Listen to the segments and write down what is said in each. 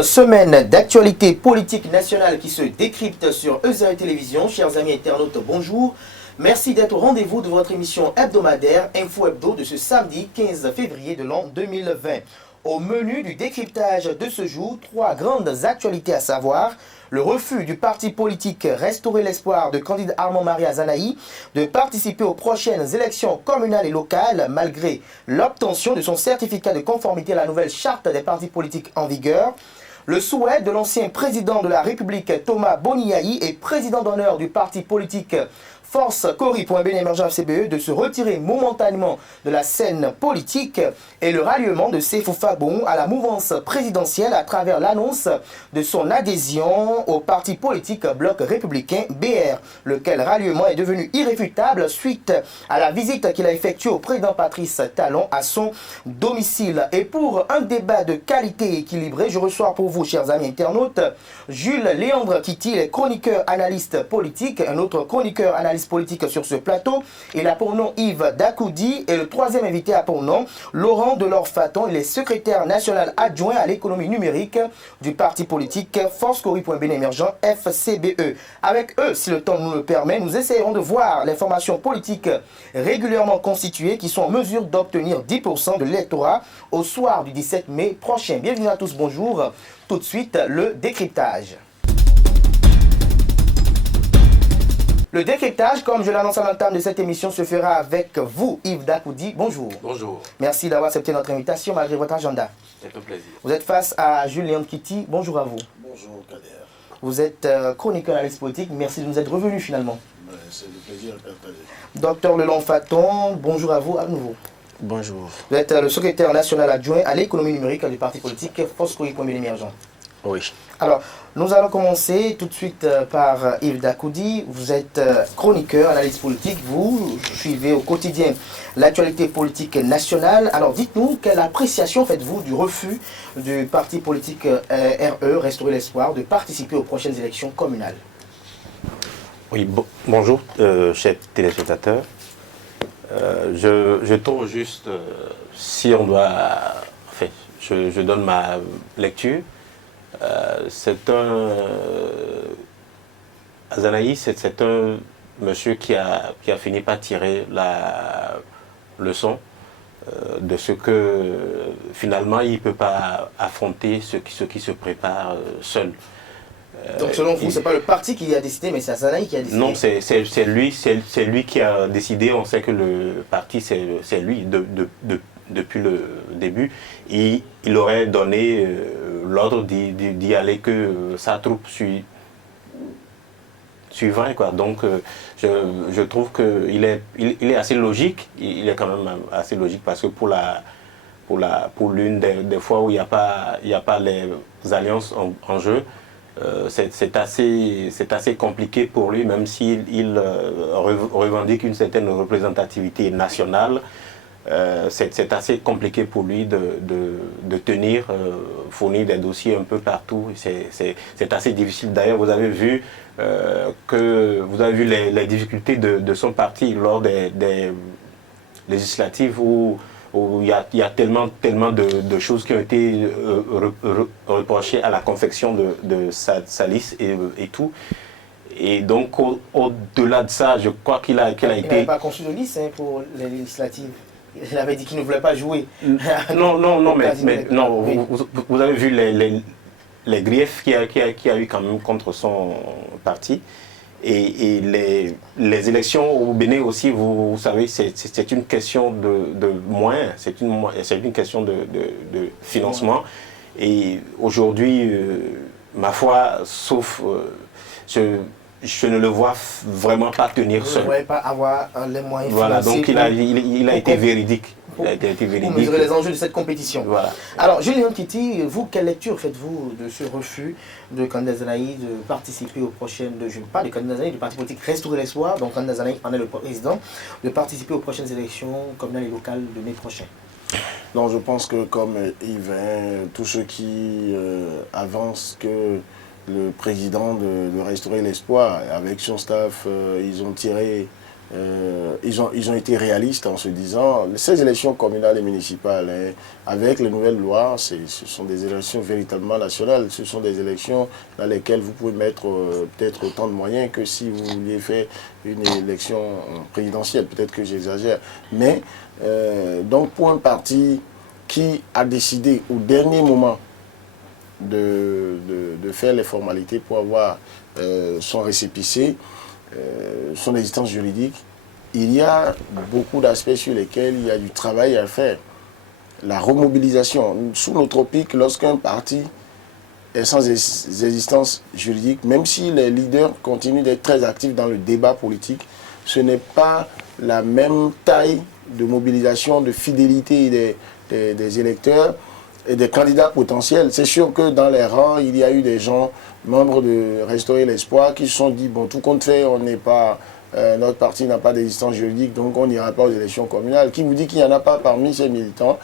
Une semaine d'actualité politique nationale qui se décrypte sur EZA Télévision. Chers amis internautes, bonjour. Merci d'être au rendez-vous de votre émission hebdomadaire Info Hebdo de ce samedi 15 février de l'an 2020. Au menu du décryptage de ce jour, trois grandes actualités à savoir: le refus du parti politique Restaurer l'Espoir de candidat Armand Maria Zanahi de participer aux prochaines élections communales et locales malgré l'obtention de son certificat de conformité à la nouvelle charte des partis politiques en vigueur. Le souhait de l'ancien président de la République Thomas Boniaï et président d'honneur du parti politique Force Cori pour un bien émergent FCBE de se retirer momentanément de la scène politique et le ralliement de Seifou Fabon à la mouvance présidentielle à travers l'annonce de son adhésion au parti politique Bloc républicain BR, lequel ralliement est devenu irréfutable suite à la visite qu'il a effectuée au président Patrice Talon à son domicile. Et pour un débat de qualité équilibré, je reçois pour vous, chers amis internautes, Jules Léandre Kitty, le chroniqueur analyste politique, un autre chroniqueur analyste politique sur ce plateau. Il a pour nom Yves Dakoudi et le troisième invité a pour nom Laurent Delors-Faton. Il est secrétaire national adjoint à l'économie numérique du parti politique Force Cori pour un bien émergent FCBE. Avec eux, si le temps nous le permet, nous essayerons de voir les formations politiques régulièrement constituées qui sont en mesure d'obtenir 10% de l'électorat au soir du 17 mai prochain. Bienvenue à tous, bonjour. Tout de suite, le décryptage. Le décryptage, comme je l'annonce à l'entame de cette émission, se fera avec vous, Yves Dakoudi. Bonjour. Bonjour. Merci d'avoir accepté notre invitation malgré votre agenda. C'est un plaisir. Vous êtes face à Jules Léandre Kitty. Bonjour à vous. Bonjour Kader. Vous êtes chroniqueur analyste politique. Merci de nous être revenu finalement. C'est le plaisir de partager. Docteur Delors-Faton, bonjour à vous à nouveau. Bonjour. Vous êtes le secrétaire national adjoint à l'économie numérique du parti politique Force Cori pour un bien émergent. Oui. Alors, nous allons commencer tout de suite par Yves Dakoudi. Vous êtes chroniqueur, analyste politique. Vous suivez au quotidien l'actualité politique nationale. Alors, dites-nous, quelle appréciation faites-vous du refus du parti politique RE, Restaurer l'Espoir, de participer aux prochaines élections communales? Oui, bonjour, chers téléspectateurs. Je trouve juste, si on doit... Enfin, je donne ma lecture. C'est un Zanahi, c'est un monsieur qui a fini par tirer la leçon de ce que finalement il ne peut pas affronter ce qui se prépare seul. Donc selon vous, ce n'est pas le parti qui a décidé, mais c'est Zanahi qui a décidé? Non, c'est lui qui a décidé. On sait que le parti, c'est lui depuis le début. Il aurait donné l'ordre d'y aller que sa troupe suivrait, quoi. Donc je trouve qu'il est assez logique. Il est quand même assez logique parce que pour l'une des fois où il n'y a pas les alliances en jeu, c'est assez compliqué pour lui, même s'il revendique une certaine représentativité nationale. C'est assez compliqué pour lui de tenir, fournir des dossiers un peu partout. C'est assez difficile. D'ailleurs, vous avez vu les difficultés de son parti lors des législatives où il y a tellement de choses qui ont été reprochées à la confection de sa liste et tout. Et donc, au-delà de ça, je crois qu'il a été... Il n'avait pas conçu de liste pour les législatives. Il avait dit qu'il ne voulait pas jouer. Non, mais non, vous avez vu les griefs qu'il y a eu quand même contre son parti. Et les élections au Bénin aussi, vous savez, c'est une question de moyens, c'est une question de financement. Et aujourd'hui, ma foi, sauf... je ne le vois vraiment pas tenir seul. Vous ne voyez pas avoir les moyens voilà, financiers. Donc il a été véridique. Pour mesurer les enjeux de cette compétition. Voilà. Alors, Jules Léandre Kitty, vous, quelle lecture faites-vous de ce refus de candidat Zanahi de participer aux prochaines... je ne parle de candidat Zanahi, du parti politique Restaurer l'Espoir, donc candidat Zanahi en est le président, de participer aux prochaines élections communales et locales de mai prochain? Non, je pense que comme Yves, tous ceux qui avancent que le président de Restaurer l'Espoir, avec son staff, ils ont tiré ils ont été réalistes en se disant ces élections communales et municipales, hein, avec les nouvelles lois, ce sont des élections véritablement nationales. Ce sont des élections dans lesquelles vous pouvez mettre peut-être autant de moyens que si vous vouliez faire une élection présidentielle. Peut-être que j'exagère. Mais donc pour un parti qui a décidé au dernier moment de faire les formalités pour avoir son récépissé, son existence juridique, il y a beaucoup d'aspects sur lesquels il y a du travail à faire. La remobilisation. Sous nos tropiques, lorsqu'un parti est sans existence juridique, même si les leaders continuent d'être très actifs dans le débat politique, ce n'est pas la même taille de mobilisation, de fidélité des électeurs et des candidats potentiels. C'est sûr que dans les rangs, il y a eu des gens, membres de Restaurer l'Espoir, qui se sont dit, bon, tout compte fait, on n'est pas, notre parti n'a pas d'existence juridique, donc on n'ira pas aux élections communales. Qui vous dit qu'il n'y en a pas parmi ces militants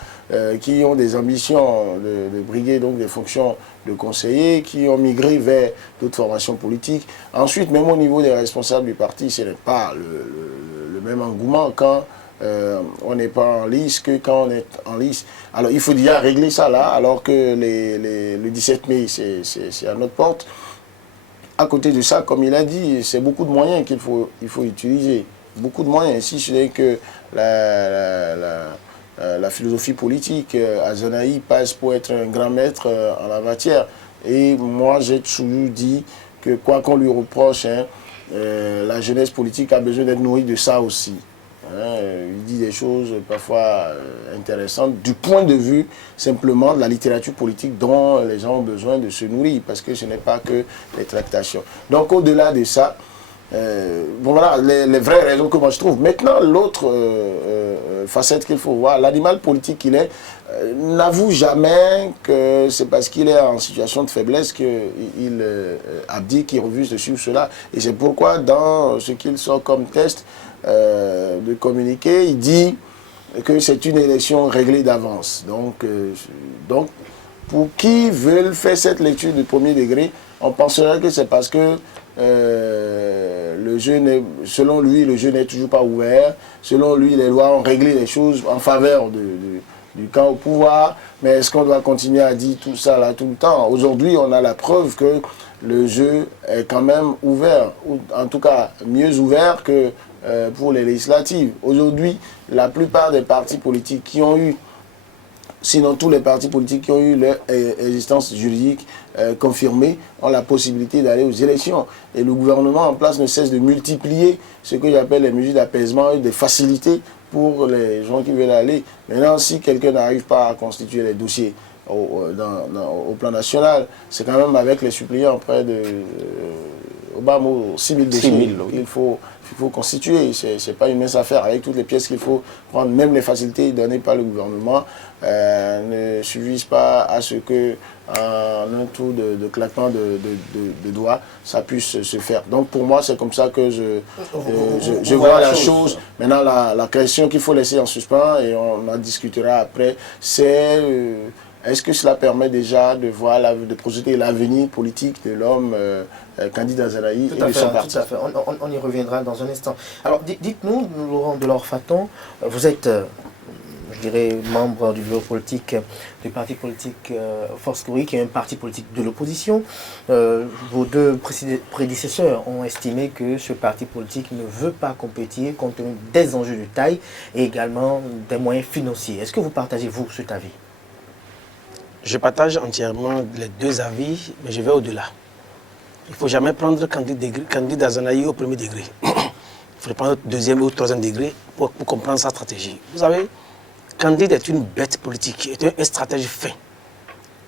qui ont des ambitions de briguer donc des fonctions de conseillers, qui ont migré vers d'autres formations politiques. Ensuite, même au niveau des responsables du parti, ce n'est pas le même engouement quand on n'est pas en lice que quand on est en lice. Alors il faut déjà régler ça là, alors que le 17 mai, c'est à notre porte. À côté de ça, comme il a dit, c'est beaucoup de moyens qu'il faut utiliser. Beaucoup de moyens. Si ce n'est que la philosophie politique, Azanaï passe pour être un grand maître en la matière. Et moi, j'ai toujours dit que quoi qu'on lui reproche, hein, la jeunesse politique a besoin d'être nourrie de ça aussi. Il dit des choses parfois intéressantes du point de vue simplement de la littérature politique dont les gens ont besoin de se nourrir, parce que ce n'est pas que les tractations. Donc au-delà de ça, bon voilà les vraies raisons que moi je trouve. Maintenant, l'autre facette qu'il faut voir, l'animal politique qu'il est, n'avoue jamais que c'est parce qu'il est en situation de faiblesse qu'il abdique, qu'il refuse de suivre cela. Et c'est pourquoi dans ce qu'il sort comme test de communiquer, il dit que c'est une élection réglée d'avance. Donc, pour qui veulent faire cette lecture de premier degré, on penserait que c'est parce que le jeu selon lui, le jeu n'est toujours pas ouvert. Selon lui, les lois ont réglé les choses en faveur du camp au pouvoir. Mais est-ce qu'on doit continuer à dire tout ça là tout le temps? Aujourd'hui, on a la preuve que le jeu est quand même ouvert, ou en tout cas mieux ouvert que pour les législatives. Aujourd'hui, la plupart des partis politiques qui ont eu, sinon tous les partis politiques qui ont eu leur existence juridique confirmée, ont la possibilité d'aller aux élections. Et le gouvernement en place ne cesse de multiplier ce que j'appelle les mesures d'apaisement et de facilité pour les gens qui veulent aller. Maintenant, si quelqu'un n'arrive pas à constituer les dossiers au plan national, c'est quand même avec les suppléants près de Obama, 6 000 dossiers qu'il faut constituer. Ce n'est pas une mince affaire. Avec toutes les pièces qu'il faut prendre, même les facilités données par le gouvernement ne suffisent pas à ce que en un tour de claquement de doigts, ça puisse se faire. Donc pour moi, c'est comme ça que je vois la chose. Maintenant, la question qu'il faut laisser en suspens, et on en discutera après, c'est est-ce que cela permet déjà de voir, de projeter l'avenir politique de l'homme candidat Azanaï et de son parti? Tout à fait. On y reviendra dans un instant. Alors dites-nous, Laurent Delors-Faton, vous êtes, je dirais, membre du bureau politique du parti politique Force Kouri, qui est un parti politique de l'opposition. Vos deux prédécesseurs ont estimé que ce parti politique ne veut pas compétir compte tenu des enjeux de taille et également des moyens financiers. Est-ce que vous partagez, vous, cet avis? Je partage entièrement les deux avis, mais je vais au-delà. Il ne faut jamais prendre candidat Azanaï au premier degré. Il faut le prendre au deuxième ou au troisième degré pour comprendre sa stratégie. Vous savez, Candide est une bête politique, est une stratégie fin.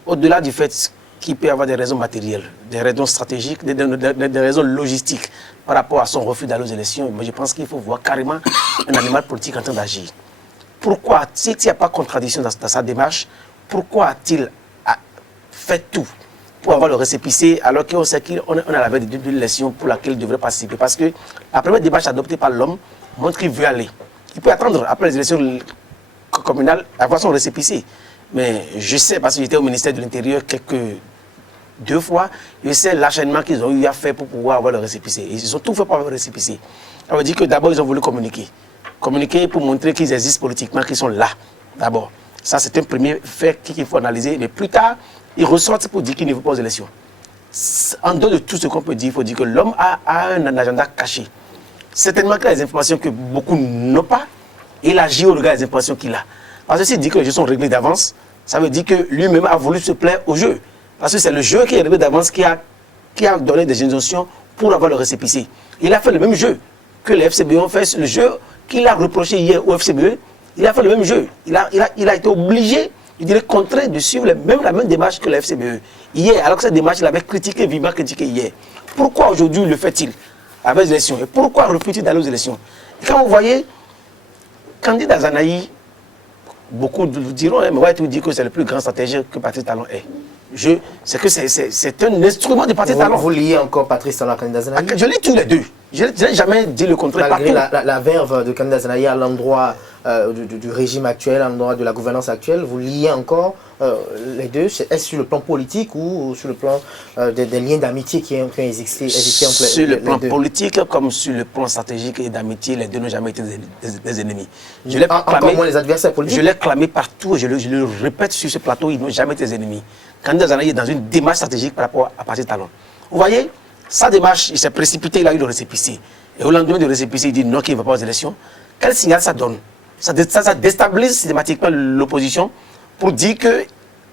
Au-delà du fait qu'il peut y avoir des raisons matérielles, des raisons stratégiques, des raisons logistiques par rapport à son refus d'aller aux élections, mais je pense qu'il faut voir carrément un animal politique en train d'agir. Pourquoi, s'il n'y a pas de contradiction dans sa démarche, pourquoi a-t-il fait tout pour avoir le récépissé alors qu'on sait qu'on a la veille d'une élection pour laquelle il devrait participer? Parce que la première démarche adoptée par l'homme montre qu'il veut aller. Il peut attendre après les élections communales avoir son récépissé. Mais je sais, parce que j'étais au ministère de l'Intérieur deux fois, je sais l'enchaînement qu'ils ont eu à faire pour pouvoir avoir le récépissé. Ils ont tout fait pour avoir le récépissé. Ça veut dire que d'abord, ils ont voulu communiquer. Communiquer pour montrer qu'ils existent politiquement, qu'ils sont là, d'abord. Ça, c'est un premier fait qu'il faut analyser. Mais plus tard, ils ressortent pour dire qu'ils ne vont pas aux élections. En dehors de tout ce qu'on peut dire, il faut dire que l'homme a un agenda caché. Certainement qu'il a des informations que beaucoup n'ont pas, et il agit au regard des informations qu'il a. Parce que s'il dit que les jeux sont réglés d'avance, ça veut dire que lui-même a voulu se plaire au jeu. Parce que c'est le jeu qui est réglé d'avance qui a donné des injonctions pour avoir le récépissé. Il a fait le même jeu que les FCBE ont fait, le jeu qu'il a reproché hier au FCBE. Il a fait le même jeu. Il a été obligé, je dirais, contraint de suivre la même démarche que le FCBE. Hier, alors que cette démarche, il avait critiqué, vivement critiqué hier. Pourquoi aujourd'hui le fait-il avec les élections? Et pourquoi refuse-t-il d'aller aux élections? Et quand vous voyez, candidat Zanaï, beaucoup vous diront, mais ouais, tu dire que c'est le plus grand stratège que Patrice Talon est. C'est que c'est un instrument de Patrice Talon. Vous liez encore Patrice Talon à candidat Zanaï? Je lis tous les deux. Je n'ai jamais dit le contraire. Malgré la verve de candidat Zanaï à l'endroit du régime actuel, à l'endroit de la gouvernance actuelle, vous liez encore les deux? Est-ce sur le plan politique ou sur le plan des liens d'amitié qui ont existé entre les deux? Sur le plan politique comme sur le plan stratégique et d'amitié, les deux n'ont jamais été des ennemis. Encore moins les adversaires politiques? Je l'ai clamé partout et je le répète sur ce plateau, ils n'ont jamais été des ennemis. Candidat Zanaï est dans une démarche stratégique par rapport à Patrice Talon. Vous voyez, sa démarche, il s'est précipité, il a eu le récépissé. Et au lendemain du récépissé, il dit non, qu'il ne va pas aux élections. Quel signal ça donne? Ça déstabilise systématiquement l'opposition pour dire que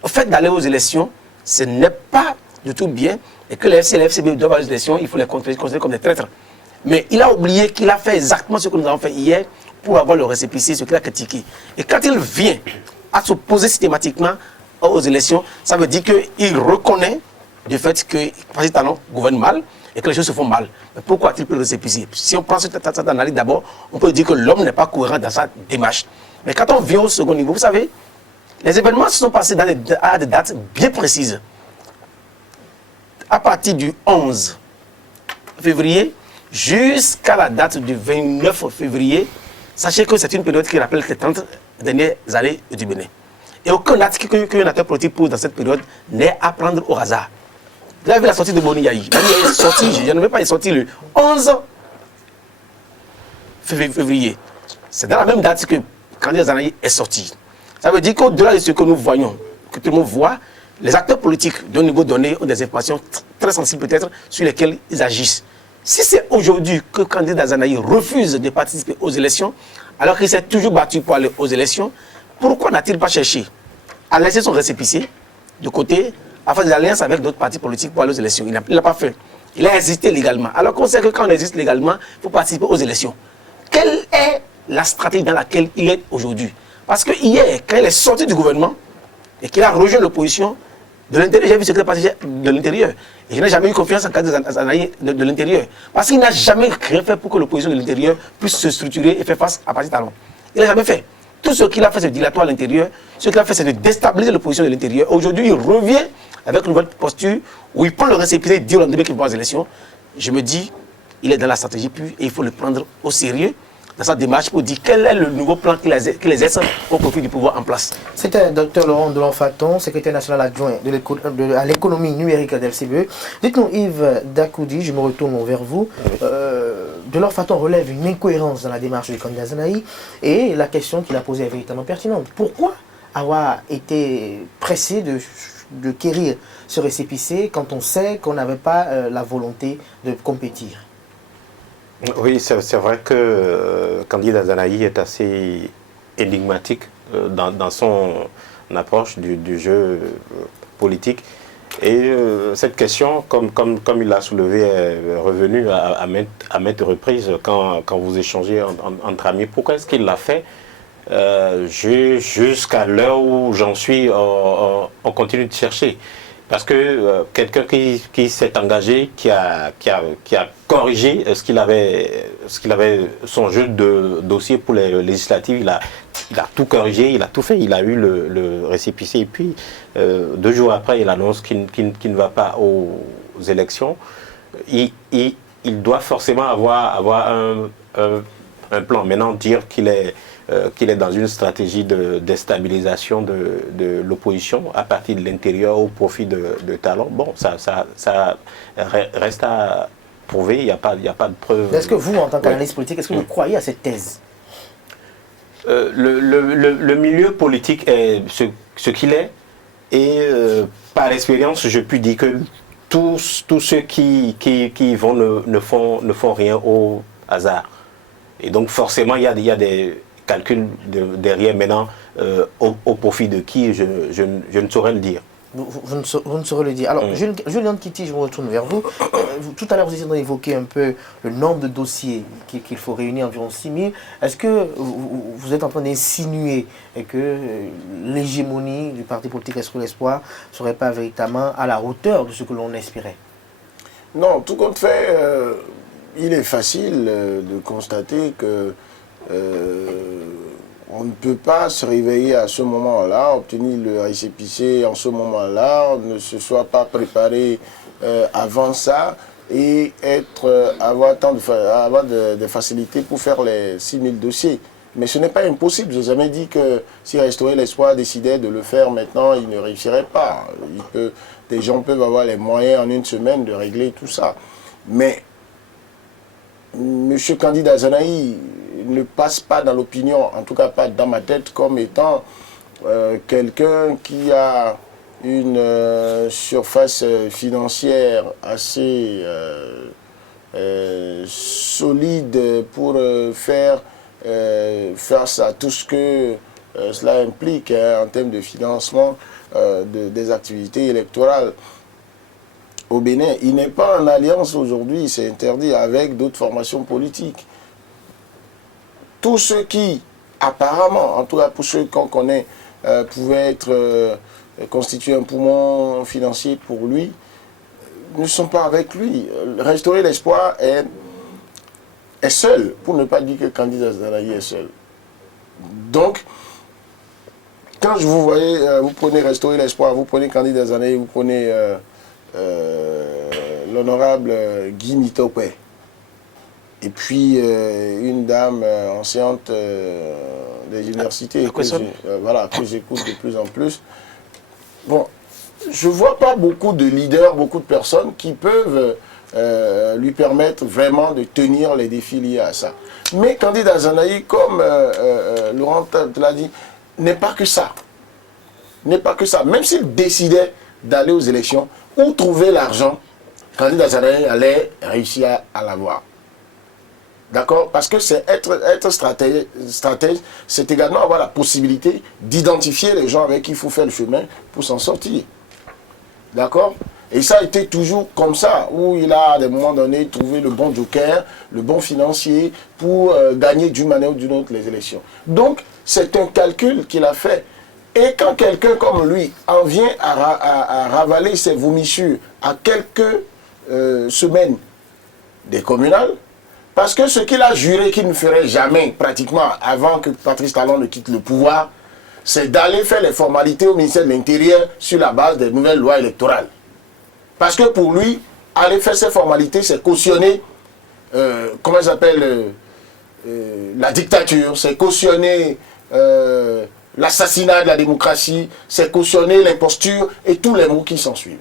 le fait d'aller aux élections, ce n'est pas du tout bien et que les FC et les FCB doivent aller aux élections, il faut les considérer comme des traîtres. Mais il a oublié qu'il a fait exactement ce que nous avons fait hier pour avoir le récépissé, ce qu'il a critiqué. Et quand il vient à s'opposer systématiquement aux élections, ça veut dire qu'il reconnaît du fait que Patrice Talon gouverne mal et que les choses se font mal. Mais pourquoi a-t-il pris le récépissé? Si on prend cette analyse d'abord, on peut dire que l'homme n'est pas cohérent dans sa démarche. Mais quand on vient au second niveau, vous savez, les événements se sont passés à des dates bien précises. À partir du 11 février jusqu'à la date du 29 février, sachez que c'est une période qui rappelle les 30 dernières années du Bénin. Et aucun acte qu'un acteur politique pose dans cette période n'est à prendre au hasard. Vous avez vu la sortie de Boni Yahi. Boni Yahi est sorti, je ne vais pas, il est sorti le 11 février. C'est dans la même date que candidat Zanaï est sorti. Ça veut dire qu'au-delà de ce que nous voyons, que tout le monde voit, les acteurs politiques d'un niveau donné ont des informations très sensibles peut-être sur lesquelles ils agissent. Si c'est aujourd'hui que candidat Zanaï refuse de participer aux élections, alors qu'il s'est toujours battu pour aller aux élections, pourquoi n'a-t-il pas cherché à laisser son récépissé de côté, à faire des alliances avec d'autres partis politiques pour aller aux élections? Il ne l'a pas fait. Il a hésité légalement. Alors qu'on sait que quand on hésite légalement, il faut participer aux élections. Quelle est la stratégie dans laquelle il est aujourd'hui? Parce que hier, quand il est sorti du gouvernement et qu'il a rejoint l'opposition de l'intérieur, j'ai vu ce qui est passé de l'intérieur. Et je n'ai jamais eu confiance en candidat Zanaï de l'intérieur. Parce qu'il n'a jamais rien fait pour que l'opposition de l'intérieur puisse se structurer et faire face à Patrice Talon. Il n'a jamais fait. Tout ce qu'il a fait, c'est dilatoire à l'intérieur. Ce qu'il a fait, c'est de déstabiliser l'opposition de l'intérieur. Aujourd'hui, il revient avec une nouvelle posture où il prend le récépissé et dit au lendemain qu'il va aux élections. Je me dis, il est dans la stratégie pure et il faut le prendre au sérieux dans sa démarche pour dire quel est le nouveau plan qu'il exerce au profit du pouvoir en place. C'était Dr Laurent Delon-Faton, secrétaire national adjoint à l'économie numérique de l'FCBE. Dites-nous, Yves Dakoudi, je me retourne vers vous. Delon-Faton relève une incohérence dans la démarche du candidat Zanaï et la question qu'il a posée est véritablement pertinente. Pourquoi avoir été pressé de quérir ce récépissé quand on sait qu'on n'avait pas la volonté de compétir? Oui, c'est vrai que candidat Zanaï est assez énigmatique dans son approche du jeu politique. Et cette question, comme il l'a soulevé, est revenue à maintes reprises quand vous échangez entre amis. Pourquoi est-ce qu'il l'a fait? Jusqu'à l'heure où j'en suis, on continue de chercher. Parce que quelqu'un qui s'est engagé, qui a corrigé ce qu'il avait son jeu de dossier pour les législatives, il a tout corrigé, il a tout fait, il a eu le récépissé. Et puis, 2 jours après, il annonce qu'il ne va pas aux élections. Il doit forcément avoir un plan. Maintenant, dire qu'il est dans une stratégie de déstabilisation de l'opposition à partir de l'intérieur au profit de Talon. Bon, ça reste à prouvé, il n'y a pas de preuve. Est-ce que vous, en tant qu'analyste politique, est-ce que vous croyez à cette thèse? Le milieu politique est ce qu'il est, et par expérience, je puis dire que tous ceux qui y vont ne font rien au hasard. Et donc forcément, il y a des calculs derrière maintenant, au profit de qui, je ne saurais le dire. Vous ne saurez le dire. Alors, Julien Kitty, je me retourne vers vous. Tout à l'heure, vous étiez en train d'évoquer un peu le nombre de dossiers qu'il faut réunir, environ 6 000. Est-ce que vous êtes en train d'insinuer que l'hégémonie du parti politique Restaurer l'Espoir ne serait pas véritablement à la hauteur de ce que l'on espérait? Non, tout compte fait, il est facile de constater que on ne peut pas se réveiller à ce moment-là, obtenir le récépissé en ce moment-là, on ne se soit pas préparé avant ça et avoir de facilité pour faire les 6 000 dossiers. Mais ce n'est pas impossible. Je n'ai jamais dit que si Restaurer l'Espoir décidait de le faire maintenant, il ne réussirait pas. Des gens peuvent avoir les moyens en une semaine de régler tout ça. Mais M. Candide Azanahi ne passe pas dans l'opinion, en tout cas pas dans ma tête, comme étant quelqu'un qui a une surface financière assez solide pour faire face à tout ce que cela implique en termes de financement des activités électorales au Bénin. Il n'est pas en alliance aujourd'hui, c'est interdit, avec d'autres formations politiques. Tous ceux qui, apparemment, en tout cas pour ceux qu'on connaît, pouvaient constituer un poumon financier pour lui, ne sont pas avec lui. Restaurer l'Espoir est seul, pour ne pas dire que Candide Azanahi est seul. Donc, quand je vous voyez, vous prenez Restaurer l'Espoir, vous prenez Candide Azanahi, vous prenez l'honorable Guy Mitopé, et puis une dame enseignante des universités que j'écoute de plus en plus. Bon, je ne vois pas beaucoup de leaders, beaucoup de personnes qui peuvent lui permettre vraiment de tenir les défis liés à ça. Mais Candide Azanahi, comme Laurent te l'a dit, n'est pas que ça. N'est pas que ça. Même s'il décidait d'aller aux élections, où trouver l'argent, Candide Azanahi allait réussir à l'avoir. D'accord? Parce que c'est être stratège, c'est également avoir la possibilité d'identifier les gens avec qui il faut faire le chemin pour s'en sortir. D'accord? Et ça a été toujours comme ça, où il a à des moments donnés trouvé le bon joker, le bon financier pour gagner d'une manière ou d'une autre les élections. Donc, c'est un calcul qu'il a fait. Et quand quelqu'un comme lui en vient à ravaler ses vomissures à quelques semaines des communales, parce que ce qu'il a juré qu'il ne ferait jamais, pratiquement, avant que Patrice Talon ne quitte le pouvoir, c'est d'aller faire les formalités au ministère de l'Intérieur sur la base des nouvelles lois électorales. Parce que pour lui, aller faire ces formalités, c'est cautionner, comment ils appellent, la dictature, c'est cautionner l'assassinat de la démocratie, c'est cautionner l'imposture et tous les mots qui s'en suivent.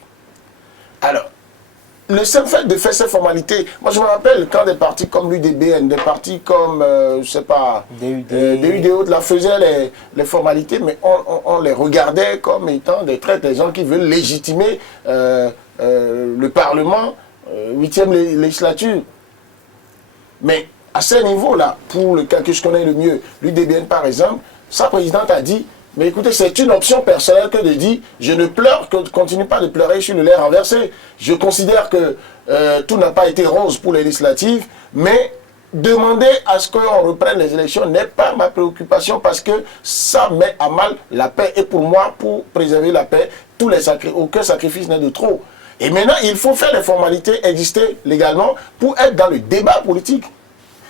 Alors, le seul fait de faire ces formalités, moi je me rappelle quand des partis comme l'UDBN, des partis comme, je ne sais pas, DUDO la faisaient les formalités, mais on les regardait comme étant des traîtres, des gens qui veulent légitimer le Parlement, 8e législature. Mais à ce niveau-là, pour le cas que je connais le mieux, l'UDBN par exemple, sa présidente a dit, mais écoutez, c'est une option personnelle que de dire, je ne pleure, que continue pas de pleurer sur le lait renversé. Je considère que tout n'a pas été rose pour les législatives, mais demander à ce qu'on reprenne les élections n'est pas ma préoccupation parce que ça met à mal la paix. Et pour moi, pour préserver la paix, aucun sacrifice n'est de trop. Et maintenant, il faut faire les formalités, exister légalement pour être dans le débat politique.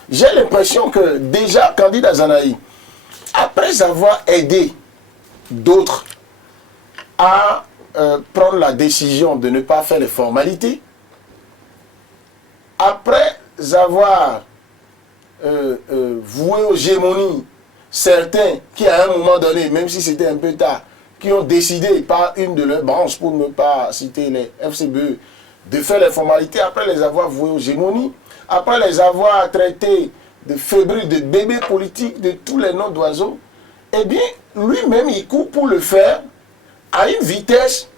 J'ai l'impression que déjà, Candide Azanahi, après avoir aidé d'autres à prendre la décision de ne pas faire les formalités, après avoir voué aux gémonies certains qui à un moment donné, même si c'était un peu tard, qui ont décidé par une de leurs branches, pour ne pas citer les FCBE, de faire les formalités, après les avoir voués aux gémonies, après les avoir traités de fébriles, de bébés politiques, de tous les noms d'oiseaux, eh bien, lui-même, il court pour le faire à une vitesse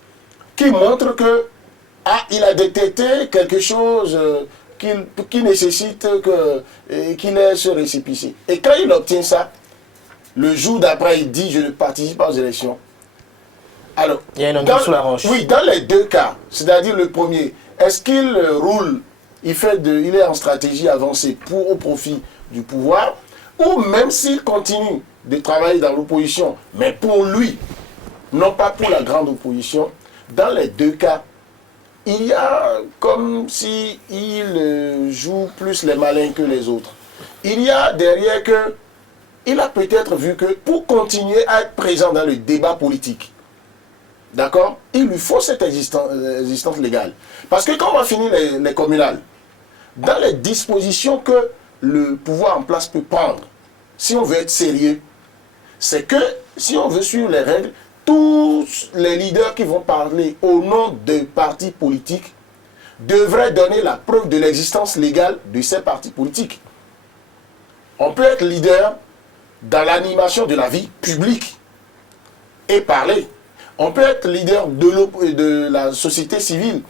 qui montre que il a détecté quelque chose qui nécessite qu'il ait ce récépissé. Et quand il obtient ça, le jour d'après, il dit « je ne participe pas aux élections ». Alors, il y a un angle sous la roche. Oui, dans les deux cas, c'est-à-dire le premier, est-ce qu'il roule, il est en stratégie avancée au profit du pouvoir, ou même s'il continue de travailler dans l'opposition, mais pour lui, non pas pour la grande opposition, dans les deux cas, il y a comme si il joue plus les malins que les autres. Il y a derrière que, il a peut-être vu que pour continuer à être présent dans le débat politique, d'accord, il lui faut cette existence légale. Parce que quand on va finir les communales, dans les dispositions que le pouvoir en place peut prendre, si on veut être sérieux, c'est que si on veut suivre les règles, tous les leaders qui vont parler au nom de partis politiques devraient donner la preuve de l'existence légale de ces partis politiques. On peut être leader dans l'animation de la vie publique et parler. On peut être leader de la société civile.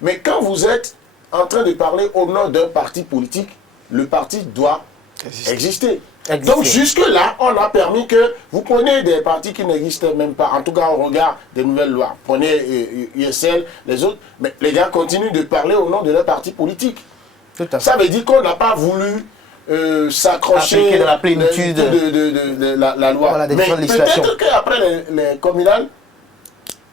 Mais quand vous êtes en train de parler au nom d'un parti politique, le parti doit exister. Donc jusque-là, on a permis que vous prenez des partis qui n'existent même pas, en tout cas au regard des nouvelles lois. Prenez USL, les autres, mais les gars continuent de parler au nom de leur parti politique. Ça veut dire qu'on n'a pas voulu s'accrocher de la plénitude de la loi. Voilà, mais peut-être qu'après les communales,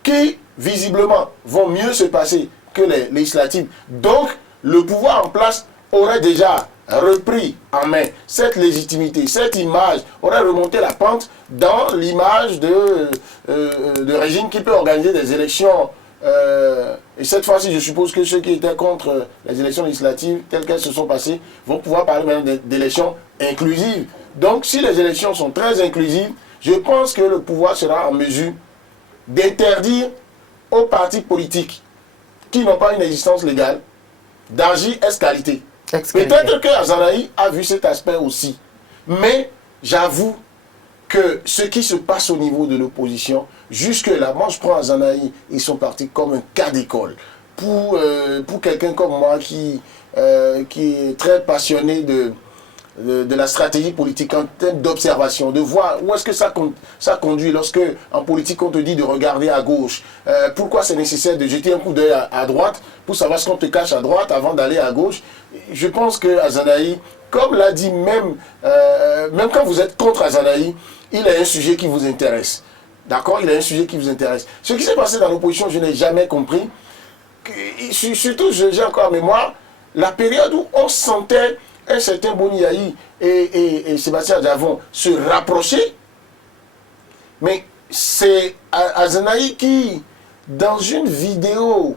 qui visiblement vont mieux se passer que les législatives, donc le pouvoir en place aurait déjà repris en main cette légitimité, cette image, aurait remonté la pente dans l'image de régime qui peut organiser des élections. Et cette fois-ci, je suppose que ceux qui étaient contre les élections législatives, telles qu'elles se sont passées, vont pouvoir parler maintenant d'élections inclusives. Donc, si les élections sont très inclusives, je pense que le pouvoir sera en mesure d'interdire aux partis politiques qui n'ont pas une existence légale d'agir ex-qualité. Peut-être que Azanaï a vu cet aspect aussi. Mais j'avoue que ce qui se passe au niveau de l'opposition, jusque-là, moi je prends Azanaï et son parti comme un cas d'école. Pour quelqu'un comme moi qui est très passionné de la stratégie politique en termes d'observation, de voir où est-ce que ça conduit lorsque en politique on te dit de regarder à gauche. Pourquoi c'est nécessaire de jeter un coup d'œil à droite pour savoir ce qu'on te cache à droite avant d'aller à gauche. Je pense que Azanaï, comme l'a dit même quand vous êtes contre Azanaï, il a un sujet qui vous intéresse. D'accord, il a un sujet qui vous intéresse. Ce qui s'est passé dans l'opposition, je n'ai jamais compris. Surtout, j'ai encore en mémoire la période où on sentait un certain Boni Yahi et Sébastien Davon se rapprocher. Mais c'est Azanaï qui, dans une vidéo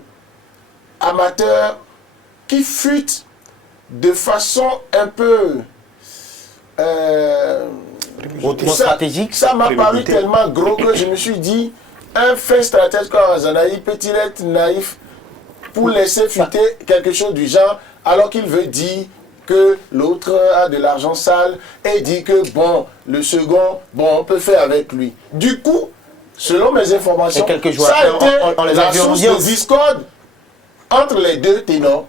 amateur, qui fut de façon un peu stratégique. Ça m'a paru tellement gros que je me suis dit, un fait stratège comme Azanaï peut-il être naïf pour laisser fuiter quelque chose du genre alors qu'il veut dire que l'autre a de l'argent sale et dit que bon, le second, bon, on peut faire avec lui. Du coup, selon mes informations, ça a été la source de discorde entre les deux ténors.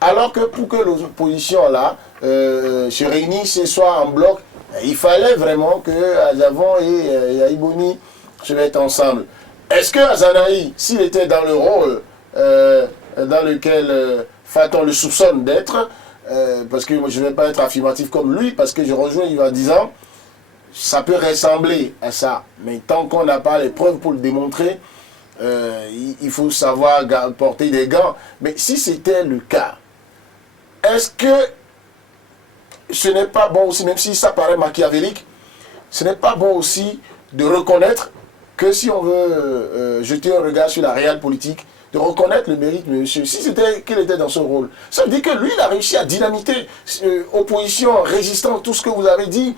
Alors que pour que l'opposition là se réunisse et soit en bloc, il fallait vraiment que Azavon et Yaïboni se mettent ensemble. Est-ce que Azanaï, s'il était dans le rôle dans lequel Faton le soupçonne d'être, parce que moi je ne vais pas être affirmatif comme lui, parce que je rejoins Yves en disant, ça peut ressembler à ça, mais tant qu'on n'a pas les preuves pour le démontrer, il faut savoir porter des gants. Mais si c'était le cas, est-ce que ce n'est pas bon aussi, même si ça paraît machiavélique, ce n'est pas bon aussi de reconnaître que si on veut jeter un regard sur la réelle politique, de reconnaître le mérite de monsieur. Si c'était qu'il était dans ce rôle, ça veut dire que lui, il a réussi à dynamiter opposition, résistance, tout ce que vous avez dit.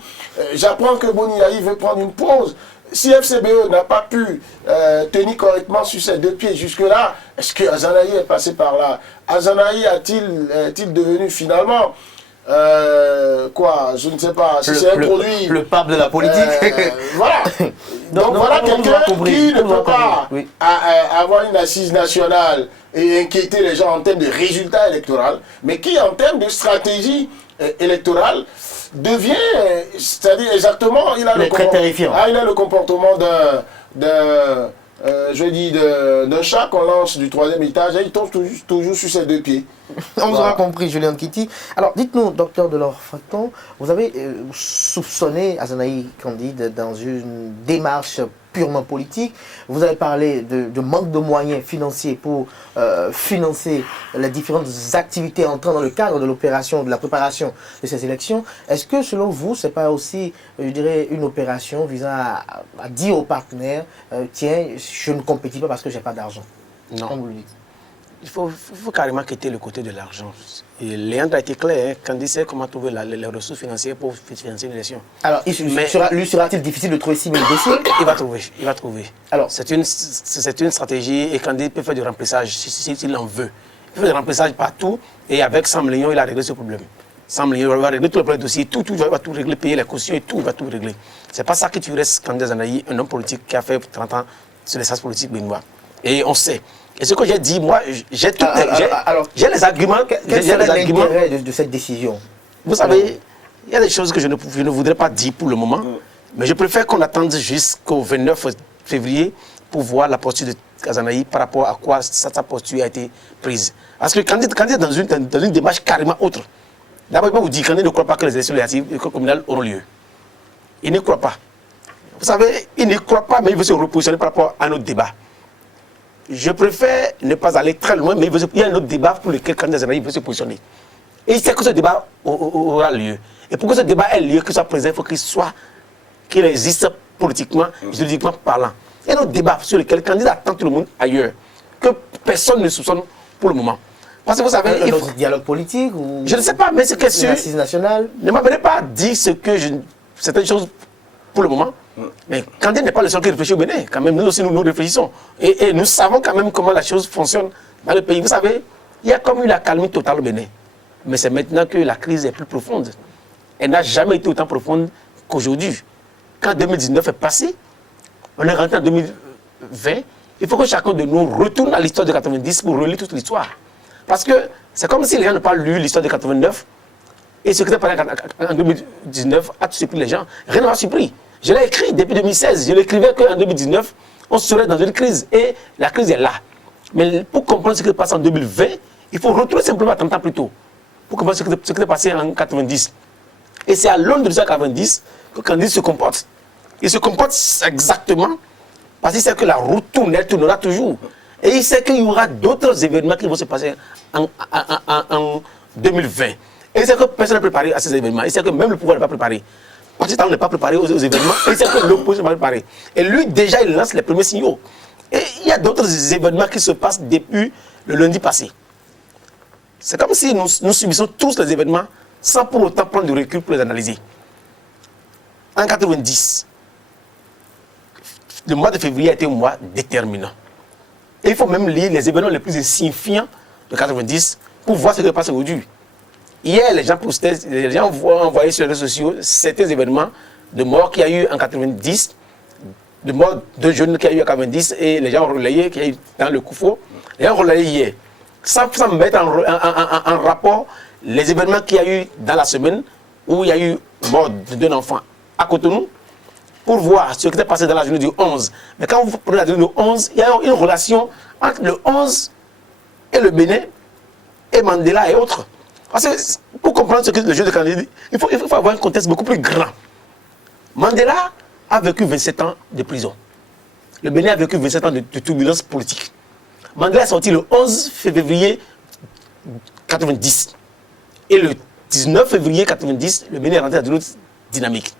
J'apprends que Boni Yahi veut prendre une pause. si FCBE n'a pas pu tenir correctement sur ses deux pieds jusque-là, est-ce que Azanahi est passé par là? Azanahi est-il devenu finalement quoi, je ne sais pas, si c'est un produit... Le pape de la politique. Voilà. Donc voilà quelqu'un qui ne peut pas avoir une assise nationale et inquiéter les gens en termes de résultats électoraux, mais qui en termes de stratégie électorale devient, c'est-à-dire exactement, il a le comportement d'un chat qu'on lance du 3e étage et il tombe toujours sur ses deux pieds. On vous aura compris, Julien Kitty. Alors, dites-nous, docteur Delors Faton, vous avez soupçonné Azanahi Candide dans une démarche purement politique. Vous avez parlé de manque de moyens financiers pour financer les différentes activités entrant dans le cadre de l'opération, de la préparation de ces élections. Est-ce que, selon vous, ce n'est pas aussi, je dirais, une opération visant à dire aux partenaires, tiens, je ne compétis pas parce que je n'ai pas d'argent? Non. Comme vous le dites. Il faut carrément quitter le côté de l'argent. Léandre a été clair, quand il sait comment trouver les ressources financières pour financer l'élection. Alors, lui sera-t-il difficile de trouver 6 000 dossiers? Il va trouver. Alors, c'est une stratégie et Candide peut faire du remplissage s'il en veut. Il peut faire du remplissage partout et avec 100 millions, il a réglé ce problème. 100 millions, il va régler tout le problème de dossier, il va tout régler, payer les cautions et tout, il va tout régler. C'est pas ça que tu restes Candide Azanahi, un homme politique qui a fait 30 ans sur l'espace politique béninois. Et on sait. Et ce que j'ai dit, moi, j'ai les arguments. Quel serait l'intérêt de cette décision? Vous savez, il y a des choses que je ne voudrais pas dire pour le moment, mais je préfère qu'on attende jusqu'au 29 février pour voir la posture de Azanahi par rapport à quoi sa posture a été prise. Parce que Candide est dans une démarche carrément autre. D'abord, il va vous dire que Candide ne croit pas que les élections législatives et communales auront lieu. Il ne croit pas. Vous savez, il ne croit pas, mais il veut se repositionner par rapport à notre débat. Je préfère ne pas aller très loin, mais il y a un autre débat pour lequel Candide Azanahi veut se positionner. Et il sait que ce débat aura lieu. Et pour que ce débat ait lieu, qu'il soit présent, il faut qu'il existe politiquement, juridiquement parlant. Il y a un autre débat sur lequel Candide attend tout le monde ailleurs, que personne ne soupçonne pour le moment. Parce que vous savez... Un autre dialogue politique ou... Je ne sais pas, mais c'est question... Une assise nationale? Ne m'avez pas dit certaines choses pour le moment. Mais Candide n'est pas le seul qui réfléchit au Bénin. Quand même, nous aussi, nous réfléchissons. Et nous savons quand même comment la chose fonctionne dans le pays. Vous savez, il y a comme eu la calmie totale au Bénin. Mais c'est maintenant que la crise est plus profonde. Elle n'a jamais été autant profonde qu'aujourd'hui. Quand 2019 est passé, on est rentré en 2020. Il faut que chacun de nous retourne à l'histoire de 90 pour relire toute l'histoire. Parce que c'est comme si les gens n'ont pas lu l'histoire de 89. Et ce qui s'est passé en 2019 a surpris les gens. Rien ne m'a surpris. Je l'ai écrit depuis 2016. Je l'écrivais qu'en 2019, on serait dans une crise. Et la crise est là. Mais pour comprendre ce qui s'est passé en 2020, il faut retourner simplement 30 ans plus tôt. Pour comprendre ce qui s'est passé en 90. Et c'est à l'aune de 1990 que Candide se comporte. Il se comporte exactement parce qu'il sait que la route tournera toujours. Et il sait qu'il y aura d'autres événements qui vont se passer en 2020. Et il sait que personne n'est préparé à ces événements. Il sait que même le pouvoir n'est pas préparé. Parce que n'est pas préparé aux événements. Et il sait que l'opposition n'est pas préparée. Et lui, déjà, il lance les premiers signaux. Et il y a d'autres événements qui se passent depuis le lundi passé. C'est comme si nous subissons tous les événements sans pour autant prendre du recul pour les analyser. En 90, le mois de février a été un mois déterminant. Et il faut même lire les événements les plus insignifiants de 90 pour voir ce qui se passe aujourd'hui. Hier, les gens postaient, les gens envoyaient sur les réseaux sociaux certains événements de morts qu'il y a eu en 90, de morts de jeunes qu'il y a eu en 90, et les gens ont relayé qu'il y a eu dans le Koufo. Les gens ont relayé hier. Sans mettre en rapport les événements qu'il y a eu dans la semaine où il y a eu mort d'un enfant à Cotonou, pour voir ce qui s'est passé dans la journée du 11. Mais quand vous prenez la journée du 11, il y a une relation entre le 11 et le Bénin, et Mandela et autres. Parce que pour comprendre ce que le jeu de Candide, il faut avoir un contexte beaucoup plus grand. Mandela a vécu 27 ans de prison. Le Bénin a vécu 27 ans de turbulence politique. Mandela est sorti le 11 février 90. Et le 19 février 90, le Bénin est rentré dans une autre dynamique.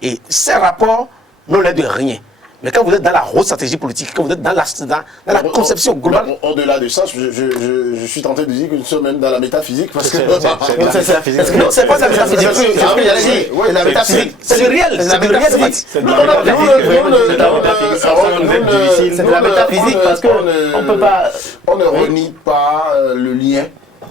Et ces rapports n'ont l'air de rien. Mais quand vous êtes dans la haute stratégie politique, quand vous êtes dans la conception globale... Au-delà de ça, je suis tenté de dire que nous sommes même dans la métaphysique. Parce que non, c'est pas la métaphysique. C'est la métaphysique. C'est du réel. C'est du réel. C'est de la métaphysique parce qu'on ne peut pas... On ne renie pas le lien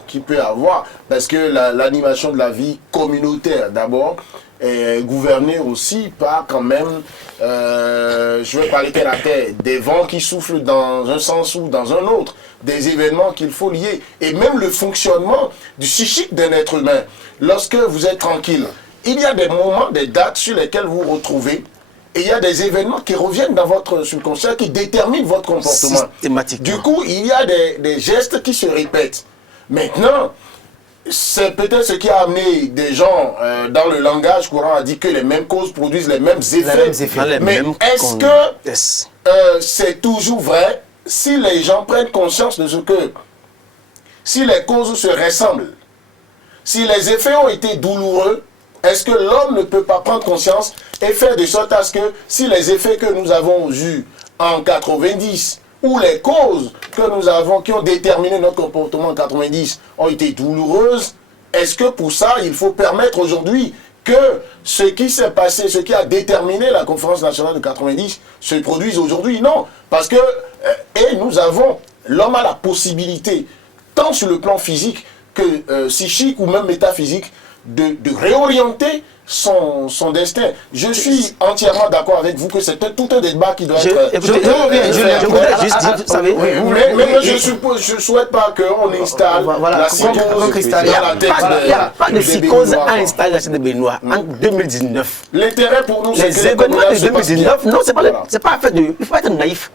qu'il peut avoir. Parce que l'animation de la vie communautaire, d'abord, est gouvernée aussi par quand même, je vais parler terre à terre, des vents qui soufflent dans un sens ou dans un autre, des événements qu'il faut lier, et même le fonctionnement du psychique d'un être humain. Lorsque vous êtes tranquille, il y a des moments, des dates sur lesquelles vous vous retrouvez, et il y a des événements qui reviennent dans votre subconscient qui déterminent votre comportement. Systématiquement. Du coup, il y a des gestes qui se répètent. Maintenant, c'est peut-être ce qui a amené des gens dans le langage courant à dire que les mêmes causes produisent les mêmes effets. Mais est-ce que c'est toujours vrai si les gens prennent conscience de ce que, si les causes se ressemblent, si les effets ont été douloureux, est-ce que l'homme ne peut pas prendre conscience et faire de sorte à ce que si les effets que nous avons eus en 90 ou les causes que nous avons, qui ont déterminé notre comportement en 90 ont été douloureuses, est-ce que pour ça, il faut permettre aujourd'hui que ce qui s'est passé, ce qui a déterminé la conférence nationale de 90 se produise aujourd'hui? Non, parce que, et nous avons, l'homme a la possibilité, tant sur le plan physique que psychique ou même métaphysique, de réorienter son destin. Je suis entièrement d'accord avec vous que c'est tout un débat qui doit être... Je voudrais juste dire, vous savez... Mais je ne souhaite pas qu'on installe la psychose dans la tête. Il n'y a pas de psychose à installer la tête des Béninois en 2019. L'intérêt pour nous, c'est que les événements de 2019, non, c'est pas affaire de... Il ne faut pas être naïf.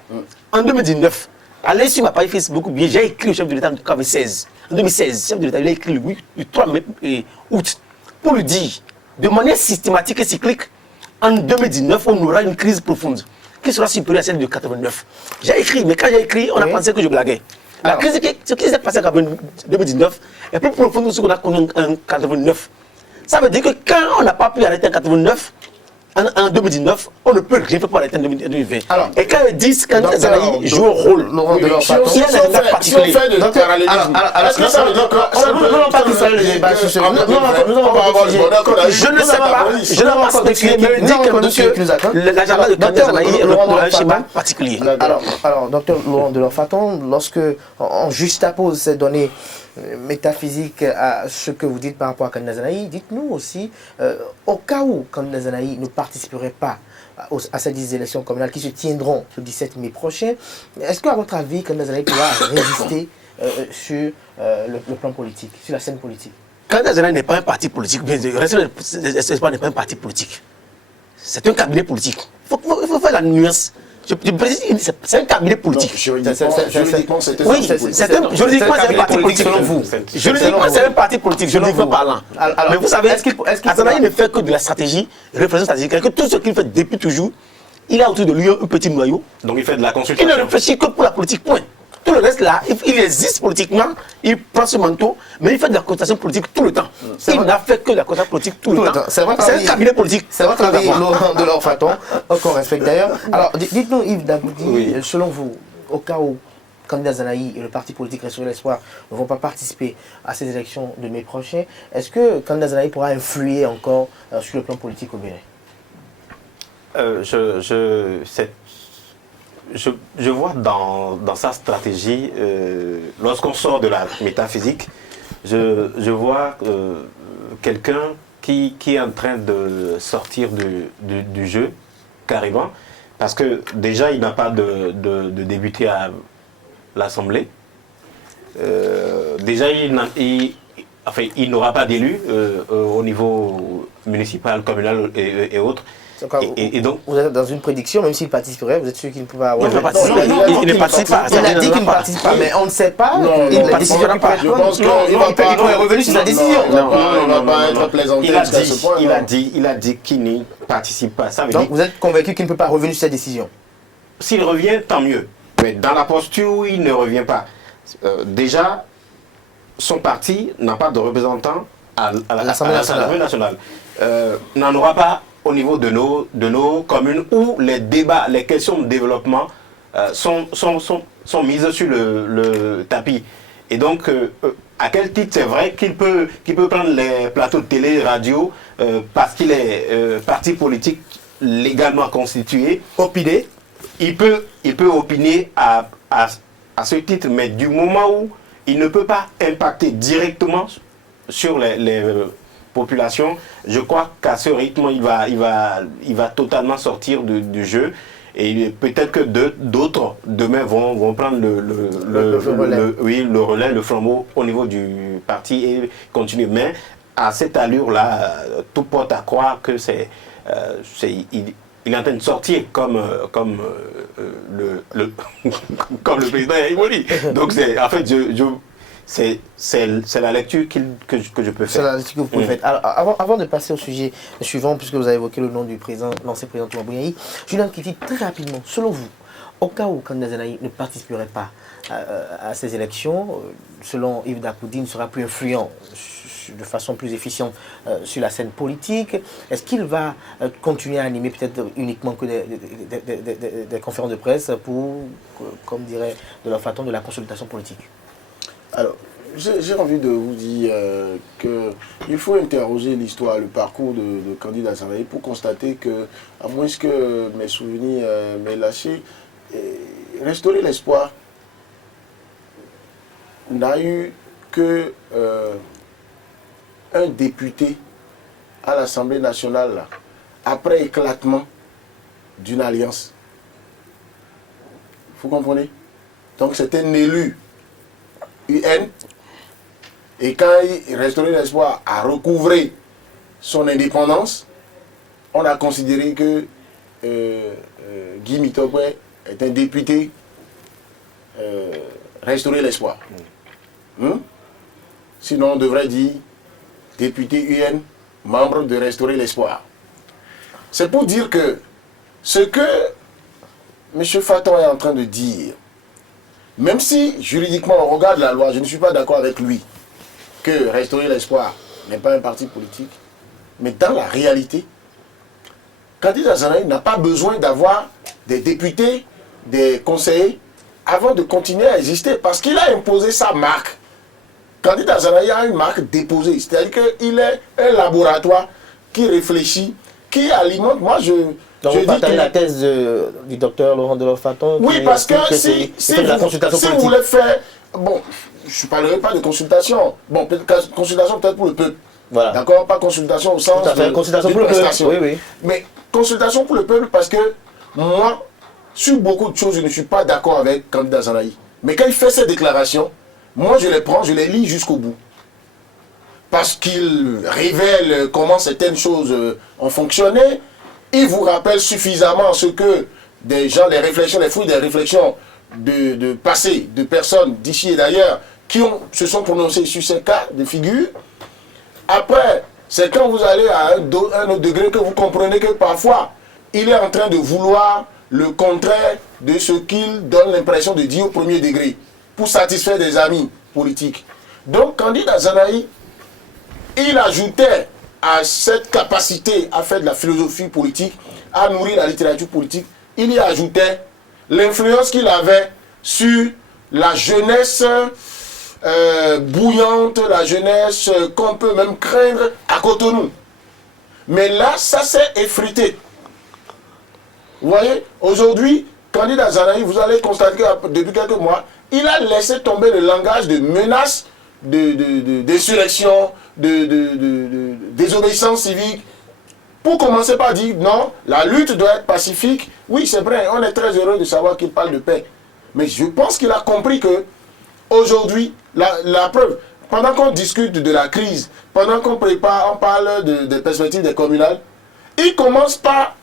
En 2019, allez sur ma page Facebook, j'ai écrit au chef de l'État en 2016. En 2016, le chef de l'État, il a écrit le 3 août pour lui dire, de manière systématique et cyclique, en 2019, on aura une crise profonde qui sera supérieure à celle de 89. J'ai écrit, mais quand j'ai écrit, on a pensé que je blaguais. La crise, ce qui s'est passé en 2019 est plus profonde que ce qu'on a connu en 89. Ça veut dire que quand on n'a pas pu arrêter en 89, en 2019, on ne peut rien faire pour arrêter en 2020. Alors, et quand ils disent qu'un Zanaï joue un rôle, si on fait de parallélisme, est-ce que ça veut dire que... Je ne sais pas, je n'ai pas particulier, mais dit que l'agenda de Kandé Zanaï est un schéma particulier. Alors, docteur Laurent Delors-Faton, lorsque on juxtapose ces données métaphysiques à ce que vous dites par rapport à Kandé Zanaï, dites-nous aussi, au cas où Kandé Zanaï ne participerait pas à ces élections communales qui se tiendront le 17 mai prochain, est-ce qu'à votre avis, Kandé Zanaï pourra résister sur le plan politique, sur la scène politique? Kandé Zanaï n'est pas un parti politique, bien sûr, l'espoir n'est pas un parti politique. C'est un cabinet politique. Il faut faire la nuance. Je précise, c'est un cabinet politique. Juridiquement, c'est un parti politique selon vous. Juridiquement, c'est un parti politique, juridiquement parlant. Mais vous savez, Azanaï ne fait que de la stratégie, réflexion stratégique. Que tout ce qu'il fait depuis toujours, il a autour de lui un petit noyau. Donc il fait de la consultation. Il ne réfléchit que pour la politique, point. Tout le reste là, il existe politiquement, il prend ce manteau, mais il fait de la consultation politique tout le temps. Il n'a fait que de la consultation politique tout le temps. C'est un cabinet politique. C'est votre avis, Laurent Delors-Faton, qu'on respecte d'ailleurs. Alors, dites-nous, Yves Daboudi, selon vous, au cas où Kandé Zanaï et le parti politique Restaurer l'Espoir ne vont pas participer à ces élections de mai prochain, est-ce que Kandé Zanaï pourra influer encore sur le plan politique au Bénin? Je vois dans sa stratégie, lorsqu'on sort de la métaphysique, je vois quelqu'un qui est en train de sortir du jeu, carrément, parce que déjà il n'a pas de député à l'Assemblée. Déjà il n'aura pas d'élu au niveau municipal, communal et autres. Et donc, vous êtes dans une prédiction, même s'il participerait, vous êtes sûr qu'il ne peut pas avoir... Il ne participe pas. Il a dit qu'il ne participe pas, mais on ne sait pas. Il ne participera pas. Je pense qu'il pourrait revenir sur sa décision. Il ne va pas être plaisanté jusqu'à ce point. Il a dit qu'il ne participe pas. Donc vous êtes convaincu qu'il ne peut pas revenir sur sa décision? S'il revient, tant mieux. Mais dans la posture où il ne revient pas, déjà, son parti n'a pas de représentant à l'Assemblée nationale. N'en aura pas au niveau de nos communes où les débats, les questions de développement sont mises sur le tapis. Et donc, à quel titre c'est vrai qu'il peut prendre les plateaux de télé, radio, parce qu'il est parti politique légalement constitué, Opiner. il peut opiner à ce titre, mais du moment où il ne peut pas impacter directement sur les populations, je crois qu'à ce rythme, il va totalement sortir du jeu. Et peut-être que d'autres demain vont prendre le relais, le flambeau au niveau du parti et continuer. Mais à cette allure-là, tout porte à croire que il est en train de sortir comme le président Yaimoli. Donc en fait, c'est la lecture que je peux faire. C'est la lecture que vous pouvez faire. Alors, avant de passer au sujet suivant, puisque vous avez évoqué le nom du président, l'ancien président Touma Bouyaï, Julien Kiti, très rapidement, selon vous, au cas où Kandida Zanaï ne participerait pas à ces élections, selon Yves Dakoudi, ne sera plus influent de façon plus efficiente sur la scène politique, est-ce qu'il va continuer à animer peut-être uniquement que des conférences de presse pour, comme dirait de leur façon, de la consultation politique? Alors, j'ai envie de vous dire qu'il faut interroger l'histoire, le parcours de Kandida Zanaï pour constater que, à moins que mes souvenirs m'aient lâché, restaurer l'espoir n'a eu que un député à l'Assemblée nationale là, après éclatement d'une alliance. Vous comprenez? Donc c'est un élu UN, et quand Restaurer l'espoir a recouvré son indépendance, on a considéré que Guy Mitopoué est un député Restaurer l'espoir. Sinon on devrait dire député UN, membre de Restaurer l'espoir. C'est pour dire que ce que M. Faton est en train de dire, même si juridiquement on regarde la loi, je ne suis pas d'accord avec lui que Restaurer l'espoir n'est pas un parti politique, mais dans la réalité, Kandida Zanaï n'a pas besoin d'avoir des députés, des conseillers avant de continuer à exister parce qu'il a imposé sa marque. Kandida Zanaï a une marque déposée, c'est-à-dire qu'il est un laboratoire qui réfléchit, qui alimente. Moi, donc vous partagez la thèse du docteur Laurent Delors-Faton. Oui, parce que si vous voulez faire... Bon, je ne parlerai pas de consultation. Bon, consultation peut-être pour le peuple. Voilà. D'accord? Pas consultation au sens de consultation pour le peuple. Oui, oui. Mais consultation pour le peuple parce que moi, sur beaucoup de choses, je ne suis pas d'accord avec Kandida Zanaï. Mais quand il fait ces déclarations, moi je les prends, je les lis jusqu'au bout. Parce qu'il révèle comment certaines choses ont fonctionné. Il vous rappelle suffisamment ce que des gens, les réflexions, les fruits des réflexions de passé, de personnes d'ici et d'ailleurs, qui se sont prononcées sur ces cas de figure. Après, c'est quand vous allez à un autre degré que vous comprenez que parfois, il est en train de vouloir le contraire de ce qu'il donne l'impression de dire au premier degré, pour satisfaire des amis politiques. Donc, Kandida Zanaï, il ajoutait à cette capacité à faire de la philosophie politique, à nourrir la littérature politique, il y ajoutait l'influence qu'il avait sur la jeunesse bouillante, la jeunesse qu'on peut même craindre à Cotonou. Mais là, ça s'est effrité. Vous voyez, aujourd'hui, Kandida Zanaï, vous allez constater que depuis quelques mois, il a laissé tomber le langage de menaces, d'insurrection, de désobéissance civique, pour commencer par dire non, la lutte doit être pacifique. Oui, c'est vrai, on est très heureux de savoir qu'il parle de paix. Mais je pense qu'il a compris que aujourd'hui, la preuve, pendant qu'on discute de la crise, pendant qu'on prépare, on parle des perspectives des communales, il commence par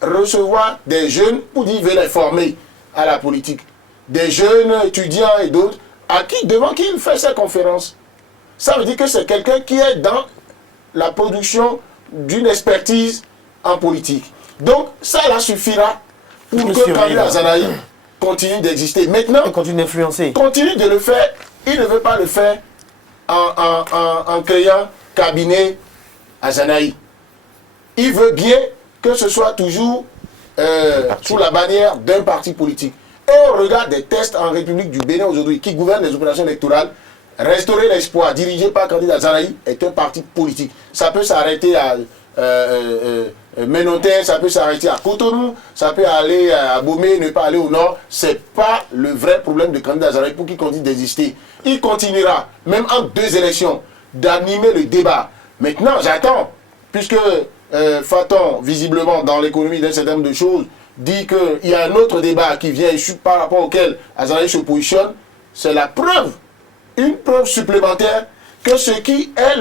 recevoir des jeunes pour dire veut les former à la politique. Des jeunes étudiants et d'autres, devant qui il fait ses conférences. Ça veut dire que c'est quelqu'un qui est dans la production d'une expertise en politique. Donc, ça là suffira pour que Kandida Zanaï continue d'exister. Maintenant, il continue d'influencer. Continue de le faire. Il ne veut pas le faire en créant cabinet à Zanaï. Il veut bien que ce soit toujours sous la bannière d'un parti politique. Et on regarde des tests en République du Bénin aujourd'hui qui gouvernent les opérations électorales. Restaurer l'espoir, dirigé par Candidat Azanaï, est un parti politique. Ça peut s'arrêter à Ménotin, ça peut s'arrêter à Cotonou, ça peut aller à Bomé, ne pas aller au nord. C'est pas le vrai problème de Candidat Azanaï pour qu'il continue d'exister. Il continuera, même en 2 élections, d'animer le débat. Maintenant, j'attends, puisque Faton, visiblement, dans l'économie d'un certain nombre de choses, dit qu'il y a un autre débat qui vient par rapport auquel Azanaï se positionne. C'est la preuve, une preuve supplémentaire que ce qui est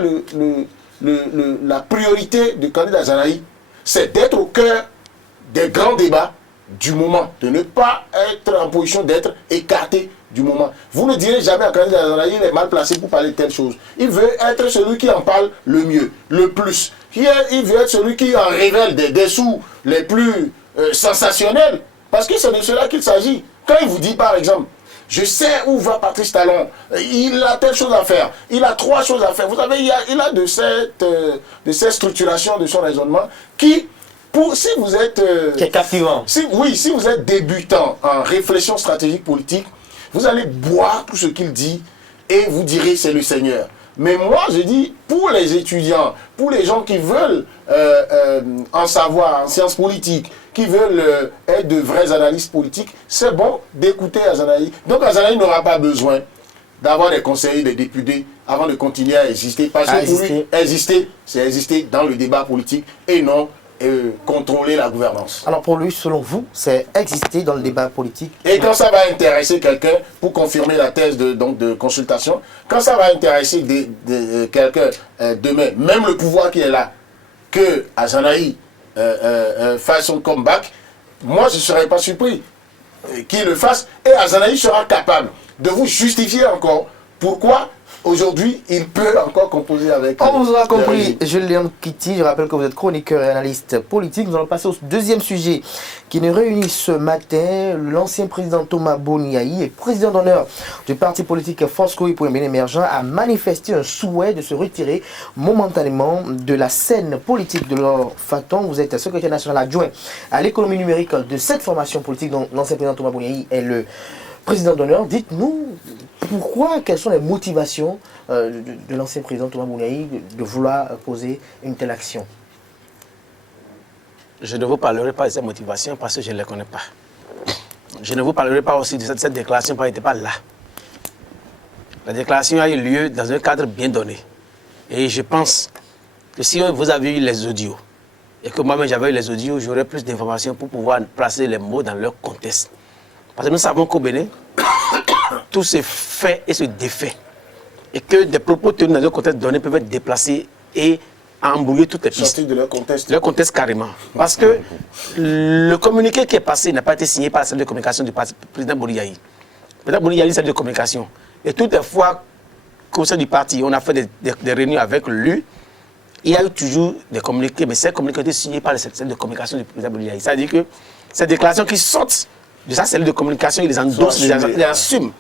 la priorité de Candidat Azanaï, c'est d'être au cœur des grands débats du moment, de ne pas être en position d'être écarté du moment. Vous ne direz jamais à Candidat Azanaï, il est mal placé pour parler de telle chose. Il veut être celui qui en parle le mieux, le plus. Il veut être celui qui en révèle des dessous les plus sensationnels, parce que c'est de cela qu'il s'agit. Quand il vous dit, par exemple, je sais où va Patrice Talon, il a telle chose à faire, il a 3 choses à faire. Vous savez, il a de cette structuration de son raisonnement qui, si vous êtes... qui est captivant. Si vous êtes débutant en réflexion stratégique politique, vous allez boire tout ce qu'il dit et vous direz c'est le Seigneur. Mais moi, je dis, pour les étudiants, pour les gens qui veulent en savoir en sciences politiques, qui veulent être de vrais analystes politiques, c'est bon d'écouter Azanaï. Donc Azanaï n'aura pas besoin d'avoir des conseillers, des députés avant de continuer à exister. Parce que pour lui, exister, c'est exister dans le débat politique et non contrôler la gouvernance. Alors pour lui, selon vous, c'est exister dans le débat politique. Et quand ça va intéresser quelqu'un, pour confirmer la thèse de consultation, quand ça va intéresser quelqu'un demain, même le pouvoir qui est là, que Azanaï fasse son comeback, moi je ne serais pas surpris qu'il le fasse. Et Azanaï sera capable de vous justifier encore pourquoi aujourd'hui il peut encore composer avec... On vous aura compris, Julien Kitty, je rappelle que vous êtes chroniqueur et analyste politique. Nous allons passer au deuxième sujet qui nous réunit ce matin. L'ancien président Thomas Boniaï et président d'honneur du parti politique Foscoï pour un bien émergent a manifesté un souhait de se retirer momentanément de la scène politique de leur Faton. Vous êtes secrétaire national adjoint à l'économie numérique de cette formation politique dont l'ancien président Thomas Boniaï est le président d'honneur. Dites-nous pourquoi, quelles sont les motivations de l'ancien président Thomas Boniaï de vouloir poser une telle action? Je ne vous parlerai pas de ces motivations parce que je ne les connais pas. Je ne vous parlerai pas aussi de cette déclaration parce qu'elle n'était pas là. La déclaration a eu lieu dans un cadre bien donné. Et je pense que si vous avez eu les audios et que moi-même j'avais eu les audios, j'aurais plus d'informations pour pouvoir placer les mots dans leur contexte. Parce que nous savons qu'au Bénin, tout se fait et se défait. Et que des propos tenus dans un contexte donné peuvent être déplacés et embrouiller toutes les pistes. Sortir de leur contexte. Leur contexte carrément. Parce que le communiqué qui est passé n'a pas été signé par la salle de communication du président Boniaï. Le président Boniaï a une salle de communication. Et toutes les fois qu'au sein du parti, on a fait des réunions avec lui, il y a eu toujours des communiqués, mais ces communiqués ont été signés par la salle de communication du président Boniaï. C'est-à-dire que ces déclarations qui sortent de sa cellule de communication, il les endosse, il les assume.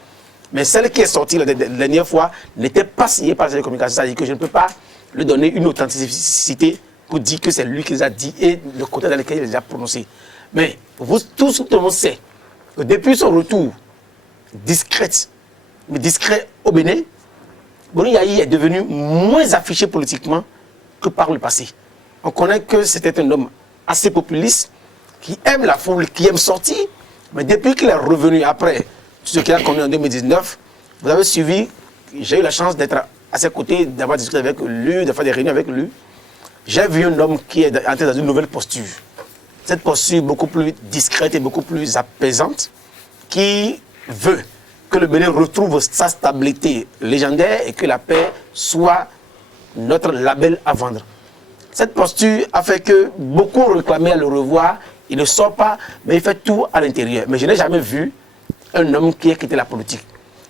Mais celle qui est sortie la dernière fois n'était pas signée par la cellule de communication. C'est-à-dire que je ne peux pas lui donner une authenticité pour dire que c'est lui qui les a dit et le côté dans lequel il les a prononcés. Mais tout le monde sait que depuis son retour discret au Bénin, Boniaï est devenu moins affiché politiquement que par le passé. On connaît que c'était un homme assez populiste, qui aime la foule, qui aime sortir. Mais depuis qu'il est revenu après ce qu'il a connu en 2019, vous avez suivi, j'ai eu la chance d'être à ses côtés, d'avoir discuté avec lui, de faire des réunions avec lui. J'ai vu un homme qui est entré dans une nouvelle posture. Cette posture beaucoup plus discrète et beaucoup plus apaisante, qui veut que le Bénin retrouve sa stabilité légendaire et que la paix soit notre label à vendre. Cette posture a fait que beaucoup réclamaient à le revoir. Il ne sort pas, mais il fait tout à l'intérieur. Mais je n'ai jamais vu un homme qui ait quitté la politique.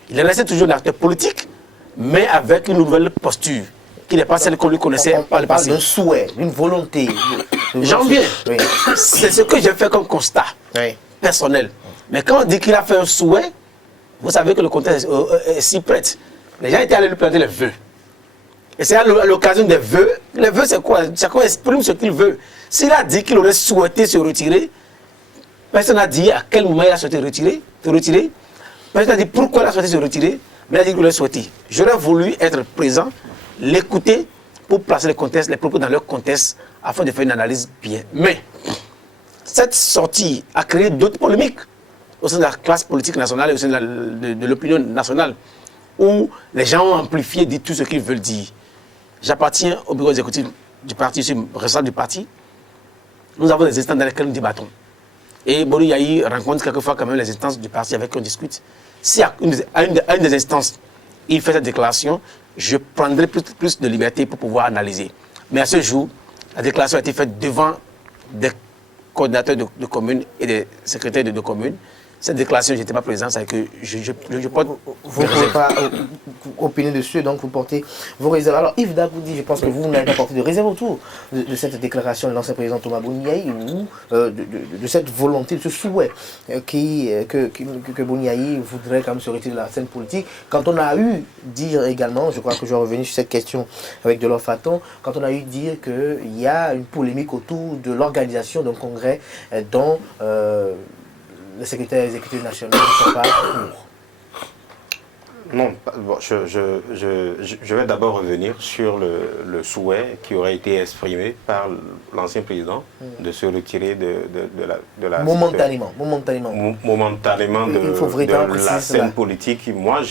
Il est resté toujours un acteur politique, mais avec une nouvelle posture, qui n'est pas celle qu'on lui connaissait par le passé. Un souhait, une volonté. J'en viens. Oui. C'est ce que j'ai fait comme constat personnel. Mais quand on dit qu'il a fait un souhait, vous savez que le contexte est si prêt. Les gens étaient allés lui planter les vœux. Et c'est à l'occasion des vœux. Les vœux, c'est quoi? Chacun exprime ce qu'il veut. S'il a dit qu'il aurait souhaité se retirer, personne n'a dit à quel moment il a souhaité se retirer. Personne n'a dit pourquoi il a souhaité se retirer, mais il a dit qu'il aurait souhaité. J'aurais voulu être présent, l'écouter pour placer les propos dans leur contexte afin de faire une analyse bien. Mais cette sortie a créé d'autres polémiques au sein de la classe politique nationale et au sein de l'opinion nationale, où les gens ont amplifié, dit tout ce qu'ils veulent dire. J'appartiens au bureau exécutif du parti, je suis responsable du parti. Nous avons des instances dans lesquelles nous débattons. Et Boni Yahi rencontre quelquefois quand même les instances du parti avec qui on discute. Si à une des instances, il fait cette déclaration, je prendrai plus de liberté pour pouvoir analyser. Mais à ce jour, la déclaration a été faite devant des coordinateurs de communes et des secrétaires de communes. Cette déclaration, je n'étais pas présent, c'est que je porte... Vous ne pouvez pas opiner dessus, donc vous portez vos réserves. Alors Yves Dagoudi, je pense que vous n'avez pas porté de réserve autour de cette déclaration de l'ancien président Thomas Boni Yahi ou de cette volonté, de ce souhait que Boni Yahi voudrait quand même se retirer de la scène politique. Quand on a eu dire également, je crois que je vais revenir sur cette question avec Delors Faton, quand on a eu dire qu'il y a une polémique autour de l'organisation d'un congrès dont... les secrétaires exécutifs nationaux ne sont pas pour. Non, bon, je vais d'abord revenir sur le souhait qui aurait été exprimé par l'ancien président de se retirer de la momentanément de la scène politique. Moi,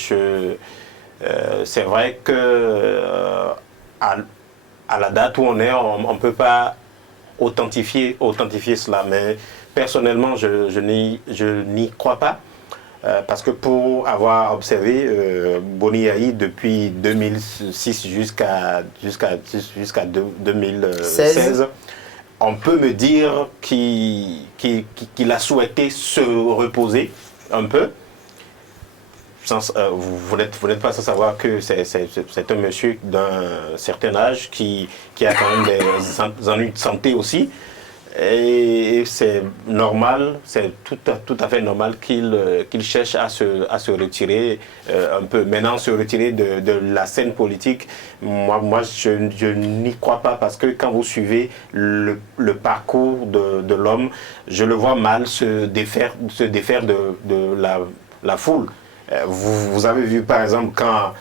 c'est vrai que à la date où on est, on ne peut pas authentifier cela, mais personnellement, je n'y crois pas. Parce que pour avoir observé Boni Yahi depuis 2006 jusqu'à 2016, on peut me dire qu'il a souhaité se reposer un peu. Vous n'êtes pas sans savoir que c'est un monsieur d'un certain âge qui a quand même des ennuis de santé aussi. Et c'est normal, c'est tout à fait normal qu'il cherche à se retirer un peu. Maintenant, se retirer de la scène politique, moi je n'y crois pas, parce que quand vous suivez le parcours de l'homme, je le vois mal se défaire de la foule. Vous avez vu par exemple quand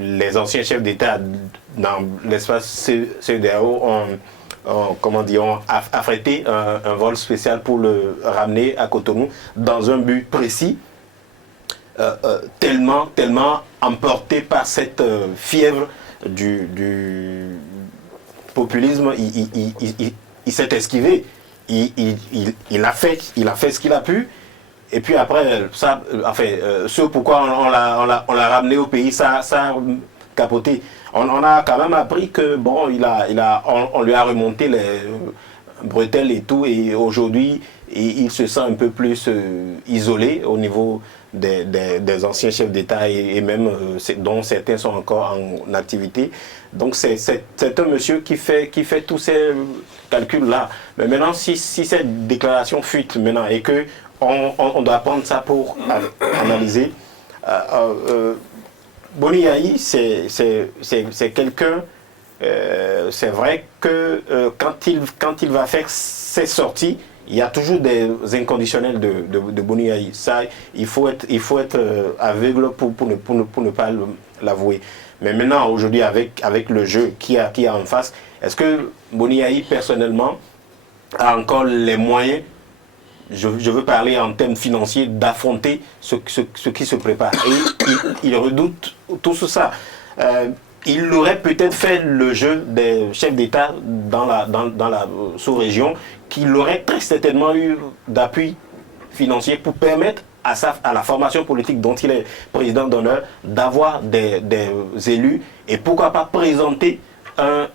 les anciens chefs d'État dans l'espace CEDEAO ont affrété un vol spécial pour le ramener à Cotonou dans un but précis, tellement emporté par cette fièvre du populisme, il s'est esquivé, il a fait ce qu'il a pu. Et puis après, ce pourquoi on l'a ramené au pays, ça a capoté. On a quand même appris que bon, on lui a remonté les bretelles et tout, et aujourd'hui, il se sent un peu plus isolé au niveau des anciens chefs d'État et même dont certains sont encore en activité. Donc c'est un monsieur qui fait tous ces calculs-là. Mais maintenant, si cette déclaration fuite maintenant et que on doit prendre ça pour analyser, Boni Yahi, c'est quelqu'un, c'est vrai que quand il va faire ses sorties, il y a toujours des inconditionnels de Boni Yahi. Ça, il faut être aveugle pour ne pas l'avouer. Mais maintenant, aujourd'hui, avec le jeu qu'il y a en face, est-ce que Boni Yahi, personnellement, a encore les moyens, je veux parler en termes financiers, d'affronter ce qui se prépare? Et il redoute tout ça. Il aurait peut-être fait le jeu des chefs d'État dans la sous-région, qu'il aurait très certainement eu d'appui financier pour permettre à la formation politique dont il est président d'honneur d'avoir des élus, et pourquoi pas présenter un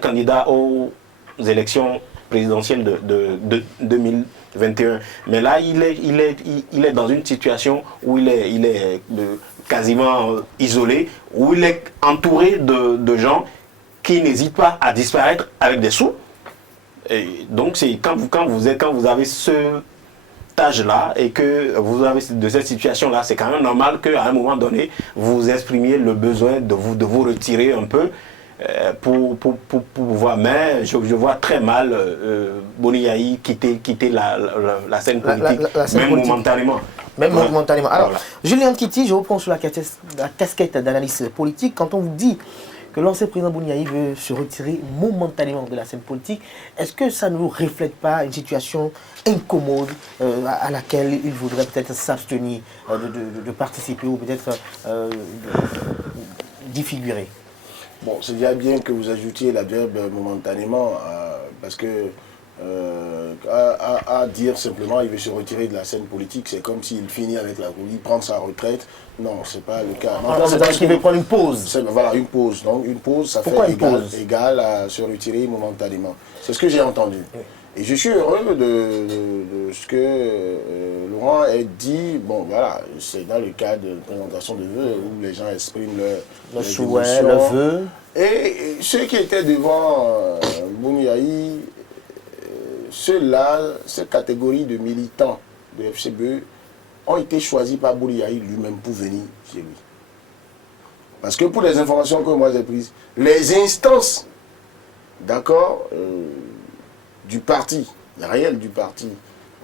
candidat aux élections présidentielles de 2021. Mais là, il est dans une situation où il est quasiment isolé, où il est entouré de gens qui n'hésitent pas à disparaître avec des sous. Et donc, c'est quand vous avez ce âge-là et que vous avez de cette situation-là, c'est quand même normal qu'à un moment donné, vous exprimiez le besoin de vous retirer un peu. pour pouvoir, mais je vois très mal Boni Yayi quitter la scène politique, même momentanément. Même momentanément. Alors, voilà. Julien Kitty, je reprends sur la casquette d'analyste politique. Quand on vous dit que l'ancien président Boni Yayi veut se retirer momentanément de la scène politique, est-ce que ça ne nous reflète pas une situation incommode à laquelle il voudrait peut-être s'abstenir de participer ou peut-être d'y figurer? Bon, c'est déjà bien que vous ajoutiez l'adverbe momentanément, parce que à dire simplement il veut se retirer de la scène politique, c'est comme s'il finit avec la politique, prendre sa retraite. Non, c'est pas le cas. C'est qu'il veut prendre une pause. Voilà, une pause. Donc une pause, ça Pourquoi fait égal à se retirer momentanément. C'est ce que j'ai entendu. Oui. Et je suis heureux de ce que Laurent a dit. Bon, voilà, c'est dans le cadre de présentation de vœux où les gens expriment leur souhait, leur vœu. Et ceux qui étaient devant Boni Yayi, ceux-là, cette catégorie de militants de FCBE, ont été choisis par Boni Yayi lui-même pour venir chez lui. Parce que pour les informations que moi j'ai prises, les instances, d'accord, du parti, réel du parti,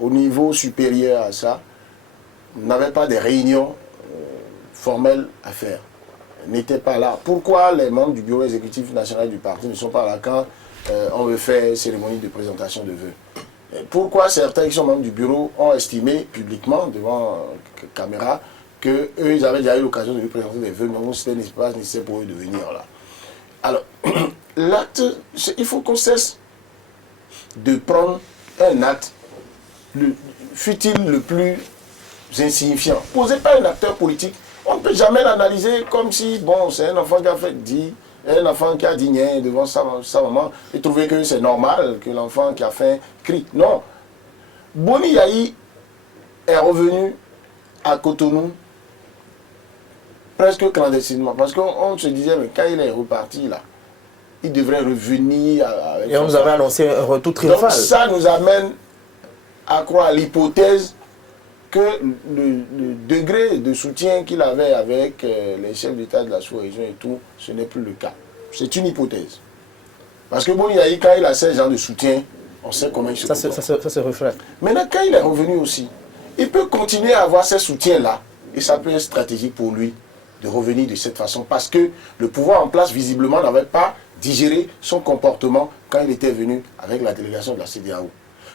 au niveau supérieur à ça, n'avaient pas de réunions formelles à faire, n'étaient pas là. Pourquoi les membres du bureau exécutif national du parti ne sont pas là quand on veut faire cérémonie de présentation de vœux? Pourquoi certains qui sont membres du bureau ont estimé publiquement, devant caméra, qu'eux, ils avaient déjà eu l'occasion de lui présenter des vœux, mais c'était pas nécessaire pour eux de venir là. Alors, l'acte, il faut qu'on cesse de prendre un acte, fut-il le plus insignifiant. Posez pas un acteur politique, on ne peut jamais l'analyser comme si, bon, c'est un enfant qui a fait dit, un enfant qui a dit rien devant sa maman, et trouver que c'est normal que l'enfant qui a fait crie. Non. Boni Yayi est revenu à Cotonou presque clandestinement, parce qu'on se disait, mais quand il est reparti là, il devrait revenir avec. Et on nous avait annoncé un retour triomphal. Donc ça nous amène à croire l'hypothèse que le degré de soutien qu'il avait avec les chefs d'État de la sous-région et tout, ce n'est plus le cas. C'est une hypothèse. Parce que Boni Yayi, quand il a ce genre de soutien, on sait comment il se comporte. Ça se reflète. Maintenant, quand il est revenu aussi, il peut continuer à avoir ce soutien-là, et ça peut être stratégique pour lui de revenir de cette façon, parce que le pouvoir en place, visiblement, n'avait pas digéré son comportement quand il était venu avec la délégation de la CEDEAO.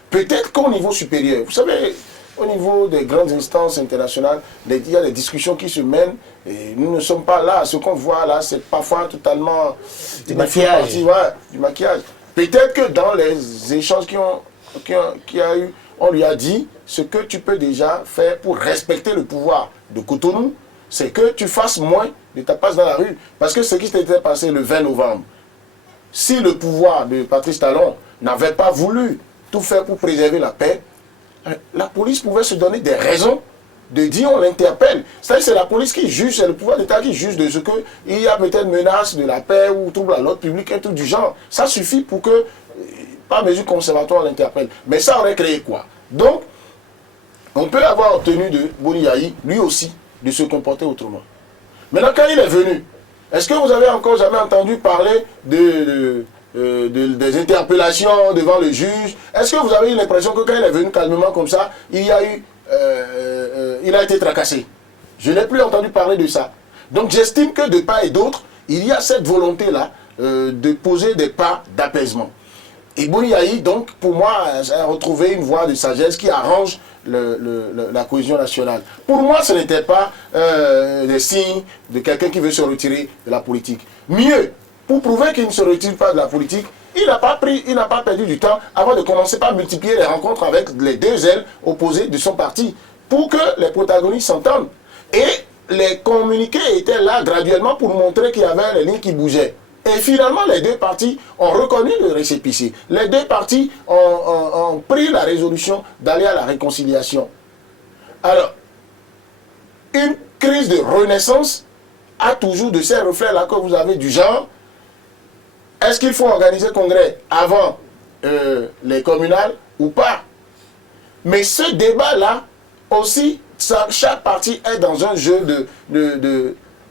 Peut-être qu'au niveau supérieur, vous savez, au niveau des grandes instances internationales, il y a des discussions qui se mènent et nous ne sommes pas là. Ce qu'on voit là, c'est parfois totalement du maquillage. Du maquillage. Peut-être que dans les échanges qu'il y a eu, on lui a dit ce que tu peux déjà faire pour respecter le pouvoir de Cotonou, c'est que tu fasses moins de ta passe dans la rue. Parce que ce qui s'était passé le 20 novembre, si le pouvoir de Patrice Talon n'avait pas voulu tout faire pour préserver la paix, la police pouvait se donner des raisons de dire on l'interpelle. C'est la police qui juge, c'est le pouvoir d'État qui juge de ce qu'il y a peut-être menace de la paix ou trouble à l'ordre public, un truc du genre. Ça suffit pour que, par mesure conservatoire, on l'interpelle. Mais ça aurait créé quoi? Donc, on peut avoir obtenu de Boni Yayi, lui aussi, de se comporter autrement. Maintenant, quand il est venu, est-ce que vous avez encore jamais entendu parler des interpellations devant le juge? Est-ce que vous avez eu l'impression que quand il est venu calmement comme ça, il a été tracassé? Je n'ai plus entendu parler de ça. Donc j'estime que de part et d'autre, il y a cette volonté-là de poser des pas d'apaisement. Et Boni Yayi, donc, pour moi, a retrouvé une voie de sagesse qui arrange la cohésion nationale. Pour moi, ce n'était pas des signes de quelqu'un qui veut se retirer de la politique. Mieux, pour prouver qu'il ne se retire pas de la politique, il n'a pas perdu du temps avant de commencer par multiplier les rencontres avec les deux ailes opposées de son parti pour que les protagonistes s'entendent. Et les communiqués étaient là graduellement pour montrer qu'il y avait les lignes qui bougeaient. Et finalement, les deux partis ont reconnu le récépissé. Les deux partis ont pris la résolution d'aller à la réconciliation. Alors, une crise de renaissance a toujours de ces reflets-là que vous avez du genre. Est-ce qu'il faut organiser le congrès avant les communales ou pas? Mais ce débat-là, aussi, chaque parti est dans un jeu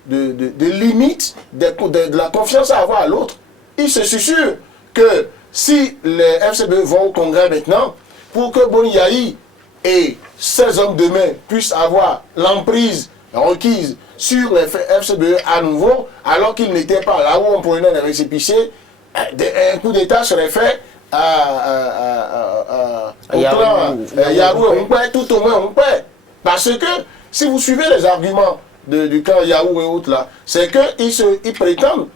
de limite de la confiance à avoir à l'autre. Il se susurre que si les FCBE vont au Congrès maintenant, pour que Boni Yayi et ses hommes de main puissent avoir l'emprise requise sur les FCBE à nouveau, alors qu'ils n'étaient pas là où on prenait les récépissés, un coup d'État serait fait au plan Yarou et Ompé, tout au moins Ompé. Parce que si vous suivez les arguments du camp Yarou et autres là, c'est qu'ils prétendent,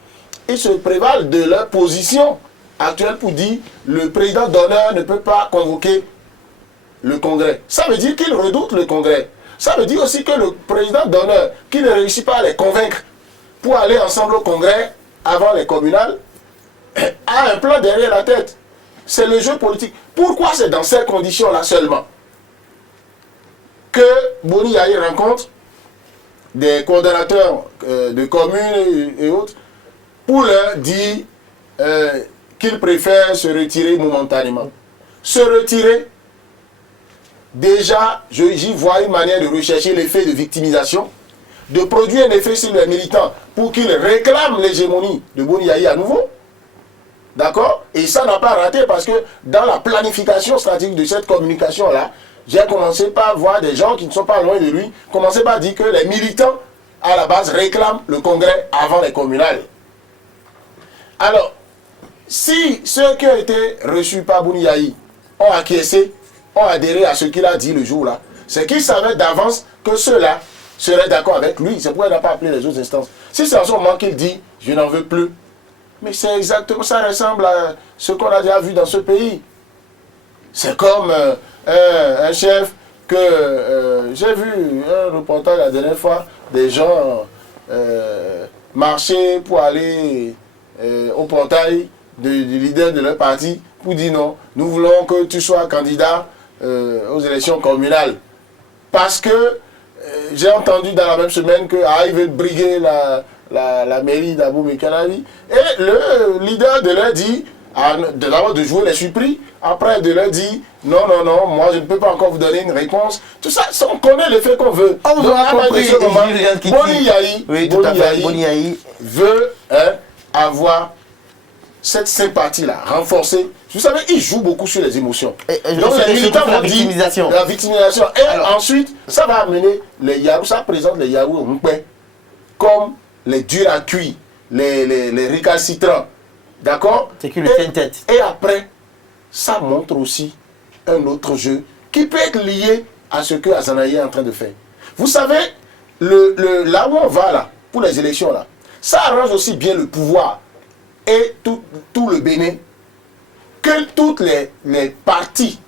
ils se prévalent de leur position actuelle pour dire le président d'honneur ne peut pas convoquer le Congrès. Ça veut dire qu'ils redoutent le Congrès. Ça veut dire aussi que le président d'honneur, qui ne réussit pas à les convaincre pour aller ensemble au Congrès avant les communales, a un plan derrière la tête. C'est le jeu politique. Pourquoi c'est dans ces conditions-là seulement que Boni Yayi rencontre des coordonnateurs de communes et autres pour leur dire qu'ils préfèrent se retirer momentanément. Se retirer, déjà, j'y vois une manière de rechercher l'effet de victimisation, de produire un effet sur les militants pour qu'ils réclament l'hégémonie de Boni Yayi à nouveau. D'accord? Et ça n'a pas raté parce que dans la planification stratégique de cette communication-là, j'ai commencé par voir des gens qui ne sont pas loin de lui, commencer par dire que les militants, à la base, réclament le Congrès avant les communales. Alors, si ceux qui ont été reçus par Boni Yayi ont acquiescé, ont adhéré à ce qu'il a dit le jour-là, c'est qu'il savait d'avance que ceux-là seraient d'accord avec lui. C'est pourquoi il n'a pas appelé les autres instances. Si c'est en ce moment qu'il dit « je n'en veux plus », mais c'est exactement ça, ressemble à ce qu'on a déjà vu dans ce pays. C'est comme un chef que j'ai vu un reportage la dernière fois, des gens marcher pour aller au portail du leader de leur parti pour dire non, nous voulons que tu sois candidat aux élections communales. Parce que j'ai entendu dans la même semaine que ils veulent briguer la mairie d'Abou Mekanavi. Et le leader de leur dit, d'abord de jouer les surpris, après de leur dire, non, moi je ne peux pas encore vous donner une réponse. Tout ça, on connaît les faits qu'on veut. On vous a compris. Boni Yayi veut avoir cette sympathie-là, renforcée. Vous savez, il joue beaucoup sur les émotions. Donc les militants vont dire la victimisation. Et alors, ensuite, ça va amener les Yarou, ça présente les Yarou et Ompé comme les durs à cuire, les récalcitrants. D'accord? C'est qui le tient tête. Et après, ça montre aussi un autre jeu qui peut être lié à ce que Azanaï est en train de faire. Vous savez, là où on va là, pour les élections là, ça arrange aussi bien le pouvoir et tout le Bénin que toutes les partis,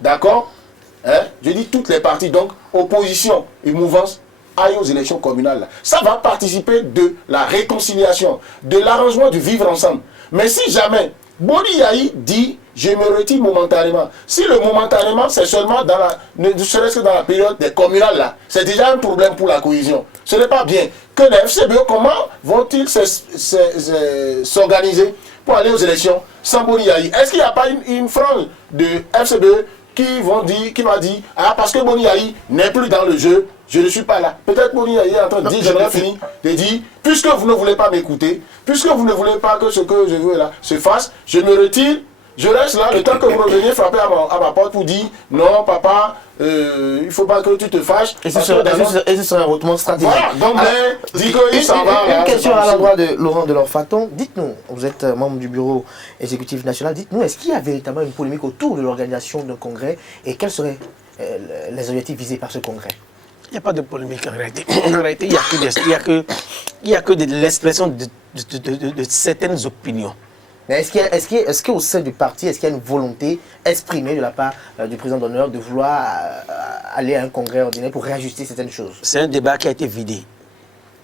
d'accord? Je dis toutes les partis, donc opposition et mouvance, aillent aux élections communales. Là. Ça va participer de la réconciliation, de l'arrangement du vivre ensemble. Mais si jamais Boni Yayi dit je me retire momentanément, si le momentanément c'est seulement ne serait-ce que dans la période des communales là, c'est déjà un problème pour la cohésion. Ce n'est pas bien. Que les FCBE, comment vont-ils s'organiser pour aller aux élections sans Boni Yayi? Est-ce qu'il n'y a pas une frange de FCBE qui va dire parce que Boni Yayi n'est plus dans le jeu, je ne suis pas là. Peut-être Boni Yayi est en train de dire, j'aimerais finir, de dire, puisque vous ne voulez pas m'écouter, puisque vous ne voulez pas que ce que je veux là se fasse, je me retire, je reste là, le temps que vous reveniez frapper à ma porte pour dire, non papa, il ne faut pas que tu te fâches. Et ce serait un retournement stratégique. Voilà, donc dit qu'il s'en va. Une question à l'endroit de Laurent Delors-Faton. Dites-nous, vous êtes membre du bureau exécutif national, dites-nous, est-ce qu'il y a véritablement une polémique autour de l'organisation d'un congrès et quels seraient les objectifs visés par ce congrès? Il n'y a pas de polémique en réalité. En réalité, il n'y a que de l'expression de certaines opinions. Mais est-ce qu'au sein du parti, est-ce qu'il y a une volonté exprimée de la part du président d'honneur de vouloir aller à un congrès ordinaire pour réajuster certaines choses? C'est un débat qui a été vidé.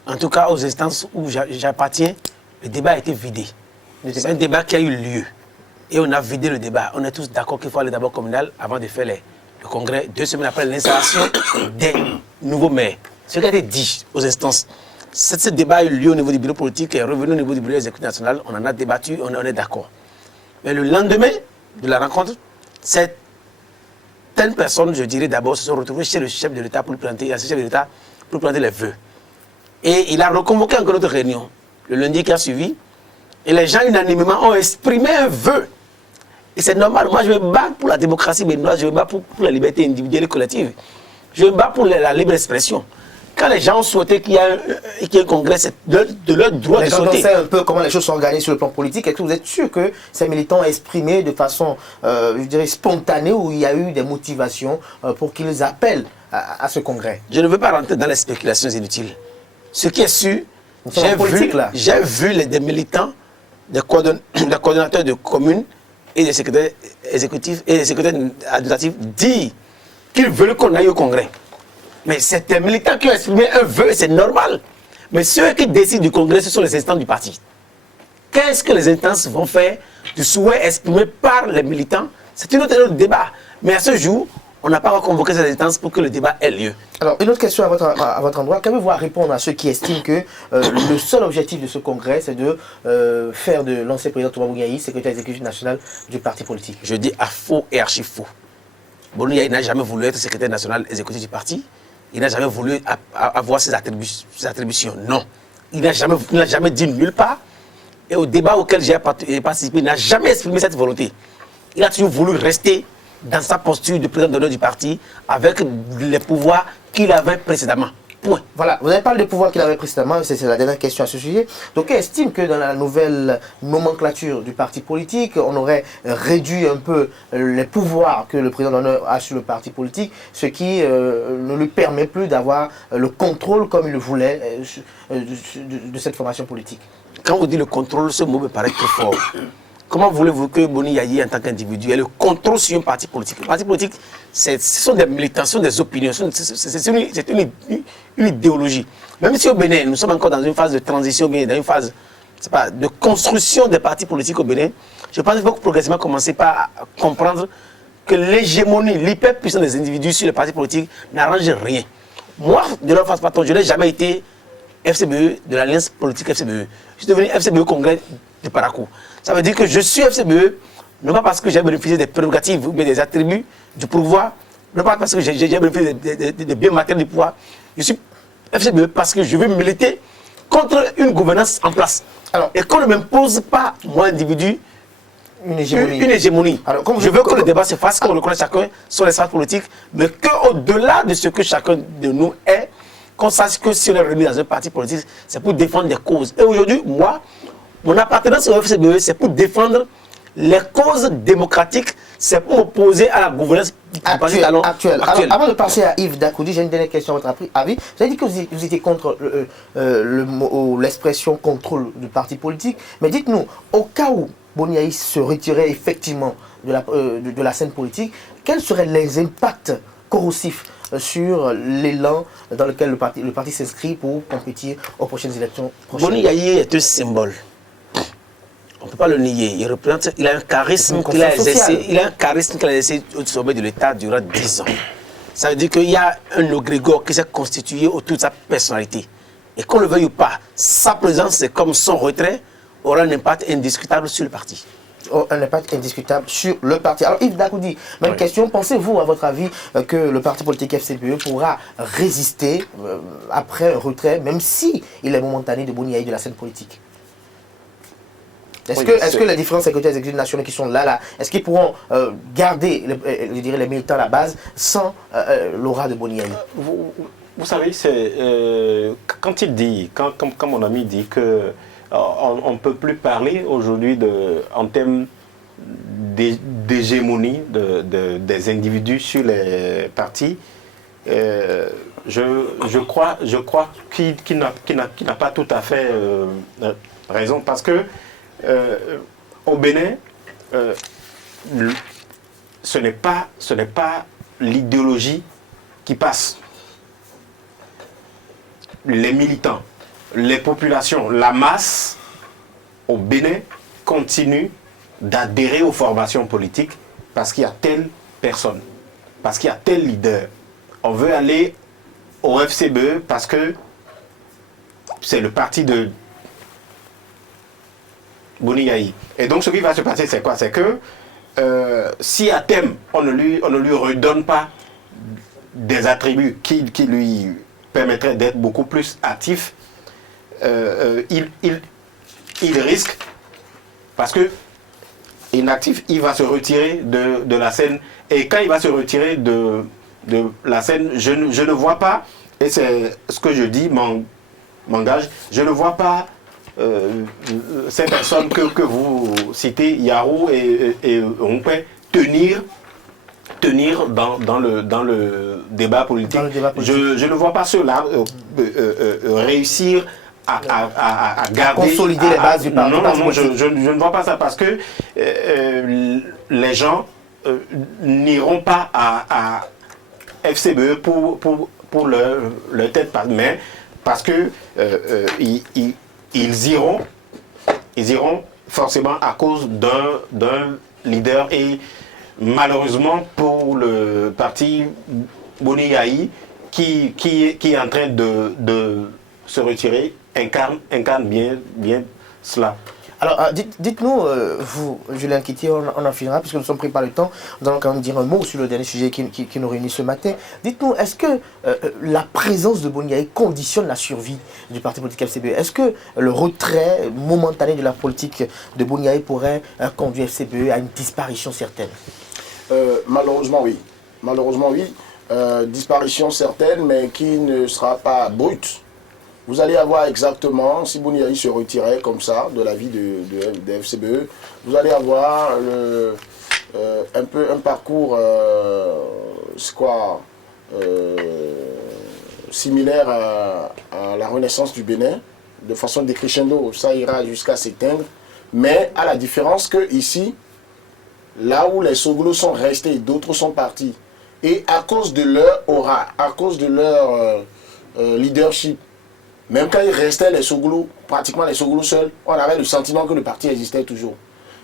En tout cas, aux instances où j'appartiens, le débat a été vidé. C'est un débat qui a eu lieu. Et on a vidé le débat. On est tous d'accord qu'il faut aller d'abord communal avant de faire le congrès 2 semaines après l'installation des nouveaux maires. Ce qui a été dit aux instances. Ce débat a eu lieu au niveau du bureau politique et est revenu au niveau du bureau exécutif national. On en a débattu, on est d'accord. Mais le lendemain de la rencontre, certaines personnes, je dirais d'abord, se sont retrouvées chez le chef de l'État pour planter les vœux. Et il a reconvoqué encore notre réunion, le lundi qui a suivi. Et les gens unanimement ont exprimé un vœu. Et c'est normal, moi je me bats pour la démocratie béninoise, je me bats pour la liberté individuelle et collective. Je me bats pour la libre expression. Quand les gens ont souhaité qu'il y ait un congrès, c'est de leur droit de sauter. On sait un peu comment les choses sont organisées sur le plan politique. Est-ce que vous êtes sûr que ces militants ont exprimé de façon, je dirais, spontanée, ou il y a eu des motivations pour qu'ils appellent à ce congrès? Je ne veux pas rentrer dans les spéculations inutiles. Ce qui est sûr, j'ai vu des militants, des coordonnateurs de communes et des secrétaires exécutifs et des secrétaires administratifs dire qu'ils veulent qu'on aille au congrès. Mais c'est des militants qui ont exprimé un vœu, c'est normal. Mais ceux qui décident du congrès, ce sont les instances du parti. Qu'est-ce que les instances vont faire du souhait exprimé par les militants? C'est une autre débat. Mais à ce jour, on n'a pas convoqué ces instances pour que le débat ait lieu. Alors, une autre question à votre endroit. Qu'avez-vous à répondre à ceux qui estiment que le seul objectif de ce congrès, c'est de faire de l'ancien président Touma Bouniaï secrétaire exécutif national du parti politique? Je dis à faux et archi faux. Bouniaï n'a jamais voulu être secrétaire national exécutif du parti. Il n'a jamais voulu avoir ses attributions. Non. Il n'a jamais dit nulle part. Et au débat auquel j'ai participé, il n'a jamais exprimé cette volonté. Il a toujours voulu rester dans sa posture de président d'honneur du parti avec les pouvoirs qu'il avait précédemment. Point. Voilà, vous avez parlé des pouvoirs qu'il avait précédemment, c'est la dernière question à ce sujet. Donc, il estime que dans la nouvelle nomenclature du parti politique, on aurait réduit un peu les pouvoirs que le président d'honneur a sur le parti politique, ce qui ne lui permet plus d'avoir le contrôle comme il le voulait de cette formation politique. Quand vous dites le contrôle, ce mot me paraît trop fort. Comment voulez-vous que Boni Yayi, en tant qu'individu, ait le contrôle sur un parti politique? Le parti politique, ce sont des militants, ce sont des opinions, c'est une idéologie. Même si au Bénin, nous sommes encore dans une phase de transition, dans une phase de construction des partis politiques au Bénin, je pense qu'il faut progressivement commencer par comprendre que l'hégémonie, l'hyperpuissance des individus sur les partis politiques n'arrange rien. Moi, de leur face patron, je n'ai jamais été FCBE de l'Alliance politique FCBE. Je suis devenu FCBE Congrès de Parakou. Ça veut dire que je suis FCBE, non pas parce que j'ai bénéficié des prérogatives ou des attributs du pouvoir, non pas parce que j'ai bénéficié des biens matériels du pouvoir. Je suis FCBE parce que je veux militer contre une gouvernance en place. Alors, et qu'on ne m'impose pas, moi, individu, une hégémonie. Alors, je veux que le débat se fasse, qu'on reconnaisse chacun sur l'espace politique, mais qu'au-delà de ce que chacun de nous est, qu'on sache que si on est remis dans un parti politique, c'est pour défendre des causes. Et aujourd'hui, moi, mon appartenance au FCBE, c'est pour défendre les causes démocratiques, c'est pour m'opposer à la gouvernance actuelle. Alors, avant de passer à Yves Dakoudi, j'ai une dernière question à votre avis. Vous avez dit que vous étiez contre l'expression contrôle du parti politique, mais dites-nous, au cas où Boni Yayi se retirait effectivement de la scène politique, quels seraient les impacts corrosifs sur l'élan dans lequel le parti s'inscrit pour compétir aux prochaines élections? Boni Yayi est un symbole. On ne peut pas le nier. Il a un charisme qu'il a exercé au sommet de l'État durant 10 ans. Ça veut dire qu'il y a un égrégore qui s'est constitué autour de sa personnalité. Et qu'on le veuille ou pas, sa présence, c'est comme son retrait, aura un impact indiscutable sur le parti. Un impact indiscutable sur le parti. Alors Yves Dakoudi, même question, pensez-vous à votre avis que le parti politique FCBE pourra résister après un retrait, même si il est momentané de Boni Yayi de la scène politique? Est-ce que les différents secrétaires exécutifs nationaux qui sont là, est-ce qu'ils pourront garder, je dirais, les militants à la base sans l'aura de Boni Yayi? Vous savez, quand il dit, quand mon ami dit que on ne peut plus parler aujourd'hui en termes d'hégémonie des individus sur les partis, je crois qu'il n'a pas tout à fait raison, parce que au Bénin, ce n'est pas l'idéologie qui passe. Les militants, les populations, la masse au Bénin continue d'adhérer aux formations politiques parce qu'il y a telle personne, parce qu'il y a tel leader. On veut aller au FCBE parce que c'est le parti de Boni Yayi. Et donc ce qui va se passer, c'est quoi? C'est que si à terme on ne lui redonne pas des attributs qui lui permettraient d'être beaucoup plus actif il risque, parce que inactif, il va se retirer de la scène. Et quand il va se retirer de la scène, je ne vois pas, et c'est ce que je dis, m'engage, je ne vois pas ces personnes que vous citez, Yarou et Onkwe, tenir dans le débat politique. Je ne vois pas ceux-là réussir à garder... consolider les bases du parti. Non, je ne vois pas ça parce que les gens n'iront pas à FCBE pour leur tête, mais parce que ils iront forcément à cause d'un leader. Et malheureusement pour le parti Boni Yayi qui est en train de se retirer, incarne bien cela. Alors, dites-nous, vous, Julien Kitty, on en finira, puisque nous sommes pris par le temps. Nous allons quand même dire un mot sur le dernier sujet qui nous réunit ce matin. Dites-nous, est-ce que la présence de Boni Yayi conditionne la survie du parti politique FCBE? Est-ce que le retrait momentané de la politique de Boni Yayi pourrait conduire FCBE à une disparition certaine? Malheureusement, oui. Malheureusement, oui. Disparition certaine, mais qui ne sera pas brute. Vous allez avoir exactement, si Boni Yayi se retirait comme ça de la vie de FCBE, vous allez avoir un peu un parcours similaire à la Renaissance du Bénin, de façon décrescendo, ça ira jusqu'à s'éteindre, mais à la différence que ici, là où les Soglo sont restés, d'autres sont partis, et à cause de leur aura, à cause de leur leadership, même quand il restait les Soglo, pratiquement les Soglo seuls, on avait le sentiment que le parti existait toujours.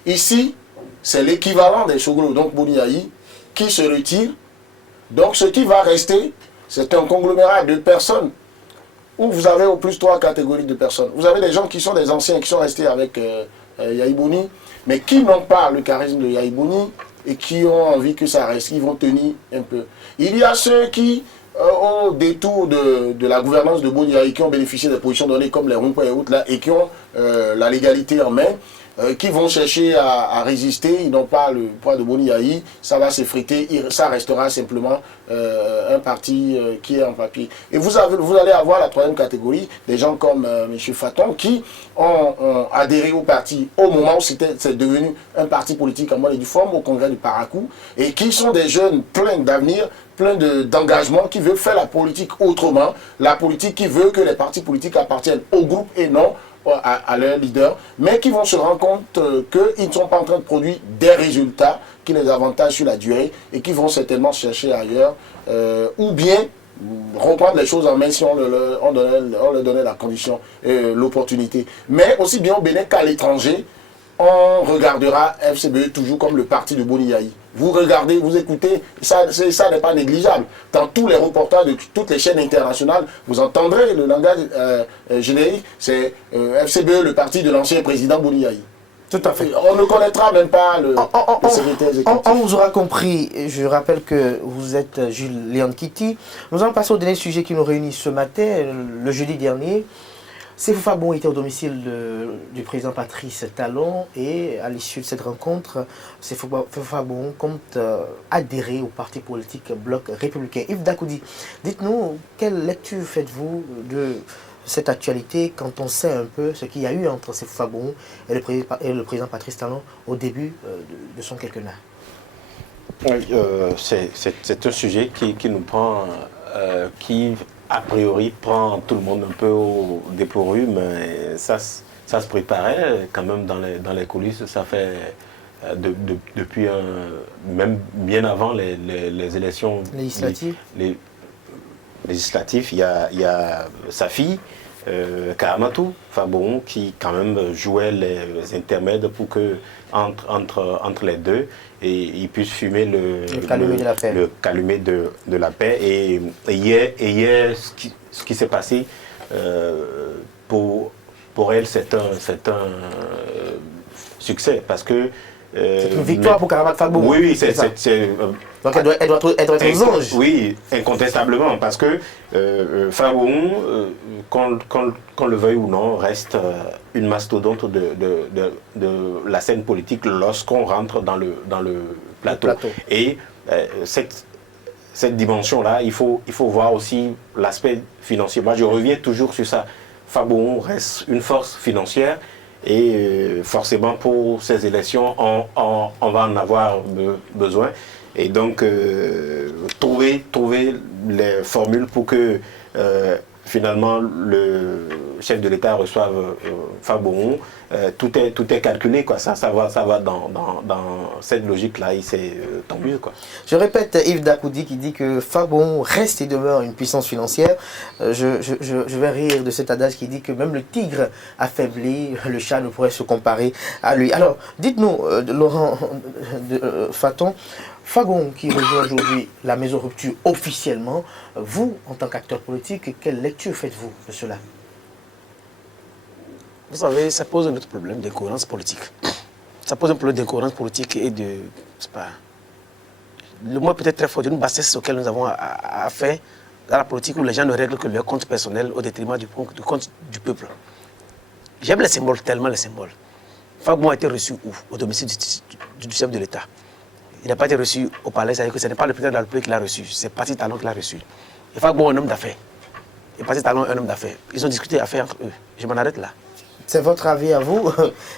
Ici, c'est l'équivalent des Soglo, donc Boni Yayi, qui se retire. Donc ce qui va rester, c'est un conglomérat de personnes, où vous avez au plus 3 catégories de personnes. Vous avez des gens qui sont des anciens, qui sont restés avec Yayi Boni, mais qui n'ont pas le charisme de Yayi Boni, et qui ont envie que ça reste, ils vont tenir un peu. Il y a ceux qui, au détour de la gouvernance de Boni Yayi, qui ont bénéficié des positions données comme les ronds-points et autres là, et qui ont la légalité en main, qui vont chercher à résister, ils n'ont pas le poids de Boni Yayi, ça va s'effriter, ça restera simplement un parti qui est en papier. Et vous allez avoir la troisième catégorie, des gens comme M. Faton, qui ont adhéré au parti au moment où c'est devenu un parti politique en mode du forme au congrès du Paracou, et qui sont des jeunes pleins d'avenir, plein d'engagement, qui veulent faire la politique autrement, la politique qui veut que les partis politiques appartiennent au groupe et non à leur leader, mais qui vont se rendre compte qu'ils ne sont pas en train de produire des résultats qui les avantagent sur la durée et qui vont certainement chercher ailleurs, ou bien reprendre les choses en main si on leur donnait la condition et l'opportunité. Mais aussi bien au Bénin qu'à l'étranger, on regardera FCBE toujours comme le parti de Boni Yayi. Vous regardez, vous écoutez, ça n'est pas négligeable. Dans tous les reportages de toutes les chaînes internationales, vous entendrez le langage générique, c'est FCBE, le parti de l'ancien président Boni Yayi. Tout à fait. On ne connaîtra même pas le secrétaire exécutif. On vous aura compris. Je rappelle que vous êtes Julien Kitty. Nous allons passer au dernier sujet qui nous réunit ce matin, le jeudi dernier. Séfou Fabon était au domicile du président Patrice Talon et à l'issue de cette rencontre, Séfou Fabon compte adhérer au parti politique Bloc Républicain. Yves Dakoudi, dites-nous, quelle lecture faites-vous de cette actualité quand on sait un peu ce qu'il y a eu entre Séfou Fabon et le président Patrice Talon au début de son quinquennat? Oui, c'est un sujet qui nous prend, qui a priori prend tout le monde un peu au dépourvu, mais ça se préparait quand même dans les coulisses. Ça fait depuis même bien avant les élections législatives. Législatives, il y a sa fille, Karamatou Fabon, qui quand même jouait les intermèdes pour que entre les deux et ils puissent fumer le calumet de la paix. Et hier ce qui s'est passé pour elle, c'est un succès, parce que C'est une victoire pour Karamat Fagbohun. Oui, c'est donc elle doit être aux anges. Oui, incontestablement, parce que Fagbohun, qu'on le veuille ou non, reste une mastodonte de la scène politique lorsqu'on rentre dans le plateau. Et cette dimension-là, il faut voir aussi l'aspect financier. Moi, je reviens toujours sur ça. Fagbohun reste une force financière et forcément pour ces élections, on va en avoir besoin. Et donc, trouver les formules pour que finalement le chef de l'État reçoive Fagbohun, tout est calculé, quoi. Ça va dans cette logique-là, et c'est tant mieux, quoi. Je répète, Yves Dakoudi qui dit que Fagbohun reste et demeure une puissance financière. Je vais rire de cet adage qui dit que même le tigre affaibli, le chat ne pourrait se comparer à lui. Alors, dites-nous, Laurent Faton, Fagbohun qui rejoint aujourd'hui la Maison Rupture officiellement, vous, en tant qu'acteur politique, quelle lecture faites-vous de cela? Vous savez, ça pose un autre problème d'incohérence politique. Ça pose un problème d'incohérence politique et de... Le mot peut-être très fort, d'une bassesse auquel nous avons affaire dans la politique où les gens ne règlent que leur compte personnel au détriment du compte du peuple. J'aime les symboles, tellement les symboles. Fagbohun a été reçu où? Au domicile du chef de l'État. Il n'a pas été reçu au palais, c'est-à-dire que ce n'est pas le président de la République qui l'a reçu, c'est Patrice Talon qui l'a reçu. Et Fagbohun est un homme d'affaires. Et Patrice Talon est un homme d'affaires. Ils ont discuté affaires entre eux. Je m'en arrête là. C'est votre avis à vous.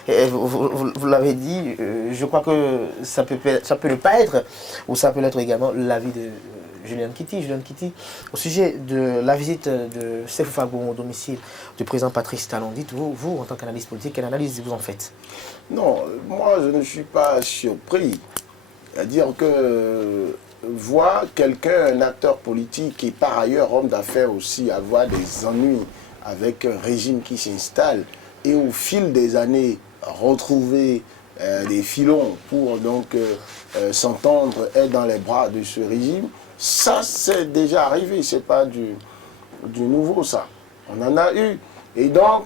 Vous l'avez dit, je crois que ça peut ne pas être, ou ça peut l'être également, l'avis de Julien Kitty, au sujet de la visite de Sefou Fagbohun au domicile du président Patrice Talon. Dites-vous, vous, en tant qu'analyste politique, quelle analyse vous en faites? Non, moi je ne suis pas surpris. C'est-à-dire que voir quelqu'un, un acteur politique et par ailleurs homme d'affaires aussi, avoir des ennuis avec un régime qui s'installe et au fil des années retrouver des filons pour donc s'entendre, être dans les bras de ce régime, ça c'est déjà arrivé, c'est pas du nouveau ça. On en a eu. Et donc,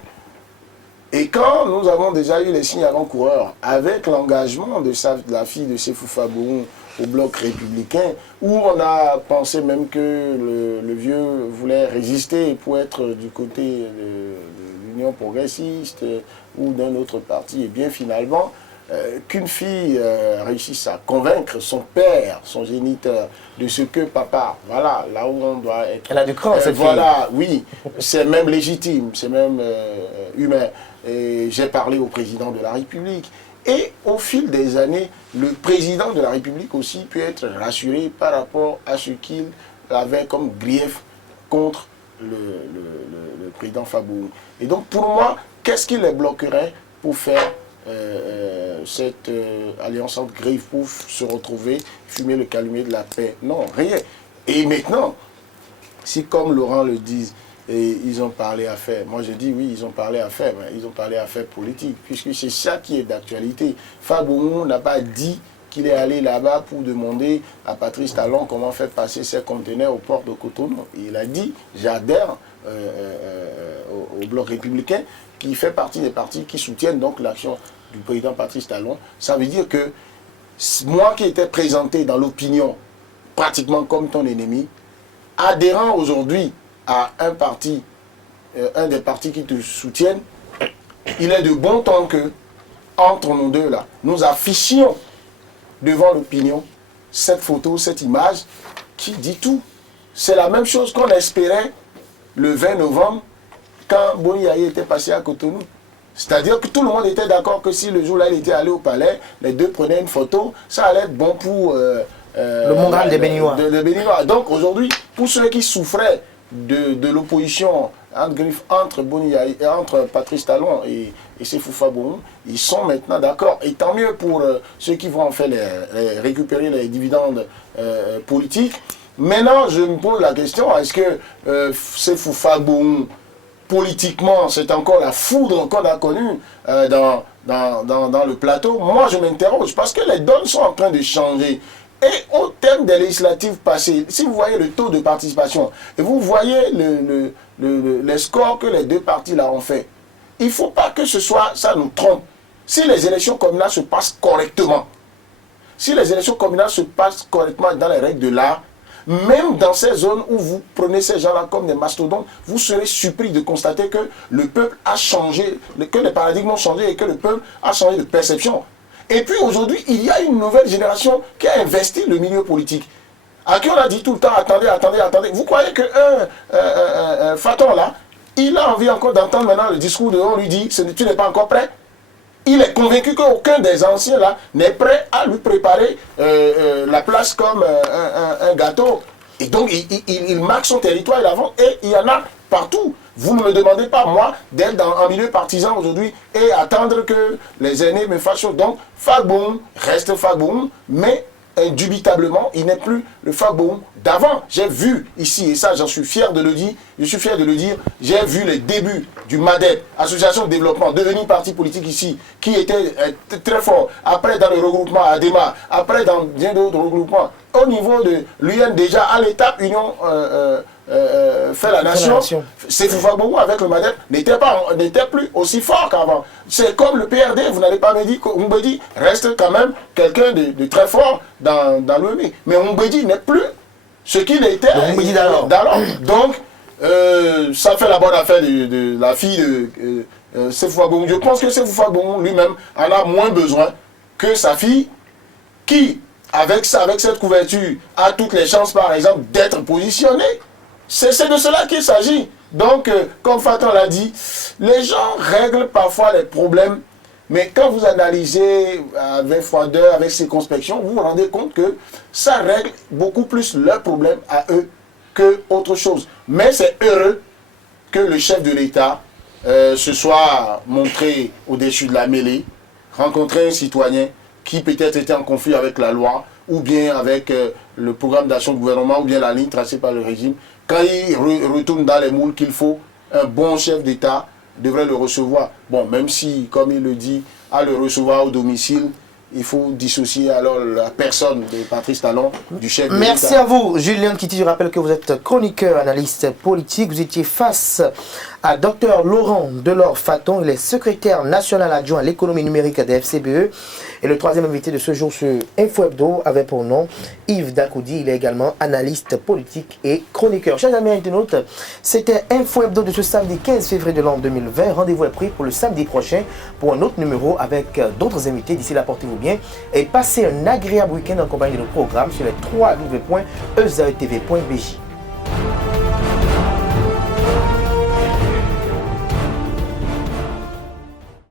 et quand nous avons déjà eu les signes avant-coureurs avec l'engagement de la fille de Sefou Fagbohun au bloc républicain, où on a pensé même que le vieux voulait résister pour être du côté de l'Union progressiste ou d'un autre parti, et bien finalement, qu'une fille réussisse à convaincre son père, son géniteur, de ce que papa, voilà, là où on doit être. Elle a du corps, cette voilà, fille. Oui, c'est même légitime, c'est même humain. J'ai parlé au président de la République. Et au fil des années, le président de la République aussi peut être rassuré par rapport à ce qu'il avait comme grief contre le président Fagbohun. Et donc pour moi, qu'est-ce qui les bloquerait pour faire cette alliance entre griffes pour se retrouver, fumer le calumet de la paix? Non, rien. Et maintenant, si comme Laurent le dit, et ils ont parlé affaires. Moi je dis oui, ils ont parlé affaires, mais ils ont parlé affaires politiques, puisque c'est ça qui est d'actualité. Fagbohun n'a pas dit qu'il est allé là-bas pour demander à Patrice Talon comment faire passer ses conteneurs au port de Cotonou. Il a dit, j'adhère au bloc républicain, qui fait partie des partis qui soutiennent donc l'action du président Patrice Talon. Ça veut dire que moi qui étais présenté dans l'opinion pratiquement comme ton ennemi, adhérant aujourd'hui à un parti, un des partis qui te soutiennent, il est de bon temps que, entre nous deux là, nous affichions devant l'opinion cette photo, cette image qui dit tout. C'est la même chose qu'on espérait le 20 novembre quand Boni Yaye était passé à Cotonou. C'est-à-dire que tout le monde était d'accord que si le jour-là il était allé au palais, les deux prenaient une photo, ça allait être bon pour le moral des Béninois. Donc aujourd'hui, pour ceux qui souffraient de l'opposition entre Boni Yaye, entre Patrice Talon et Sefou Fagbohun, ils sont maintenant d'accord. Et tant mieux pour ceux qui vont en fait récupérer les dividendes politiques. Maintenant, je me pose la question, est-ce que Sefou Fagbohun, politiquement, c'est encore la foudre qu'on a connue dans le plateau? Moi, je m'interroge parce que les donnes sont en train de changer. Et au terme des législatives passées, si vous voyez le taux de participation et vous voyez les scores que les deux partis là ont fait, il ne faut pas que ce soit, ça nous trompe. Si les élections communales se passent correctement, si les élections communales se passent correctement dans les règles de l'art, même dans ces zones où vous prenez ces gens-là comme des mastodontes, vous serez surpris de constater que le peuple a changé, que les paradigmes ont changé et que le peuple a changé de perception. Et puis aujourd'hui, il y a une nouvelle génération qui a investi le milieu politique. À qui on a dit tout le temps, attendez. Vous croyez que Faton là, il a envie encore d'entendre maintenant le discours de on lui dit, tu n'es pas encore prêt? Il est convaincu qu'aucun des anciens là n'est prêt à lui préparer la place comme un gâteau. Et donc il marque son territoire, il avance, et il y en a partout. Vous ne me demandez pas, moi, d'être en milieu partisan aujourd'hui et attendre que les aînés me fassent chose. Donc, Fagbon reste Fagbon, mais indubitablement, il n'est plus le Fagbon d'avant. J'ai vu ici, et ça j'en suis fier de le dire, j'ai vu les débuts du MADEP, Association de développement, devenu parti politique ici, qui était très fort. Après dans le regroupement ADEMA, après dans bien d'autres regroupements. Au niveau de l'UN déjà, à l'étape Union fait la nation, c'est Fagbon avec le MADEP n'était plus aussi fort qu'avant. C'est comme le PRD, vous n'allez pas me dire que Mbedi reste quand même quelqu'un de très fort dans l'OMI. Mais Mbedi n'est plus ce qu'il était d'alors. Donc, ça fait la bonne affaire de la fille de Sefou Fagbon. Je pense que Sefou Fagbon lui-même en a moins besoin que sa fille qui, avec cette couverture, a toutes les chances, par exemple, d'être positionnée. C'est de cela qu'il s'agit. Donc, comme Faton l'a dit, les gens règlent parfois les problèmes, mais quand vous analysez avec froideur, avec circonspection, vous vous rendez compte que ça règle beaucoup plus leurs problèmes à eux que autre chose. Mais c'est heureux que le chef de l'État se soit montré au-dessus de la mêlée, rencontrer un citoyen qui peut-être était en conflit avec la loi, ou bien avec le programme d'action du gouvernement, ou bien la ligne tracée par le régime. Quand il retourne dans les moules qu'il faut, un bon chef d'État devrait le recevoir. Bon, même si, comme il le dit, à le recevoir au domicile, il faut dissocier alors la personne de Patrice Talon du chef de l'État. Merci à vous, Julien Kitty. Je rappelle que vous êtes chroniqueur, analyste politique. Vous étiez face à Dr Laurent Delors Faton. Il est secrétaire national adjoint à l'économie numérique de FCBE. Et le troisième invité de ce jour sur Info Hebdo avait pour nom Yves Dakoudi. Il est également analyste politique et chroniqueur. Chers amis internautes, c'était Info Hebdo de ce samedi 15 février de l'an 2020. Rendez-vous est pris pour le samedi prochain pour un autre numéro avec d'autres invités. D'ici là, portez-vous bien et passez un agréable week-end en compagnie de nos programmes sur les www.ezaetv.bj.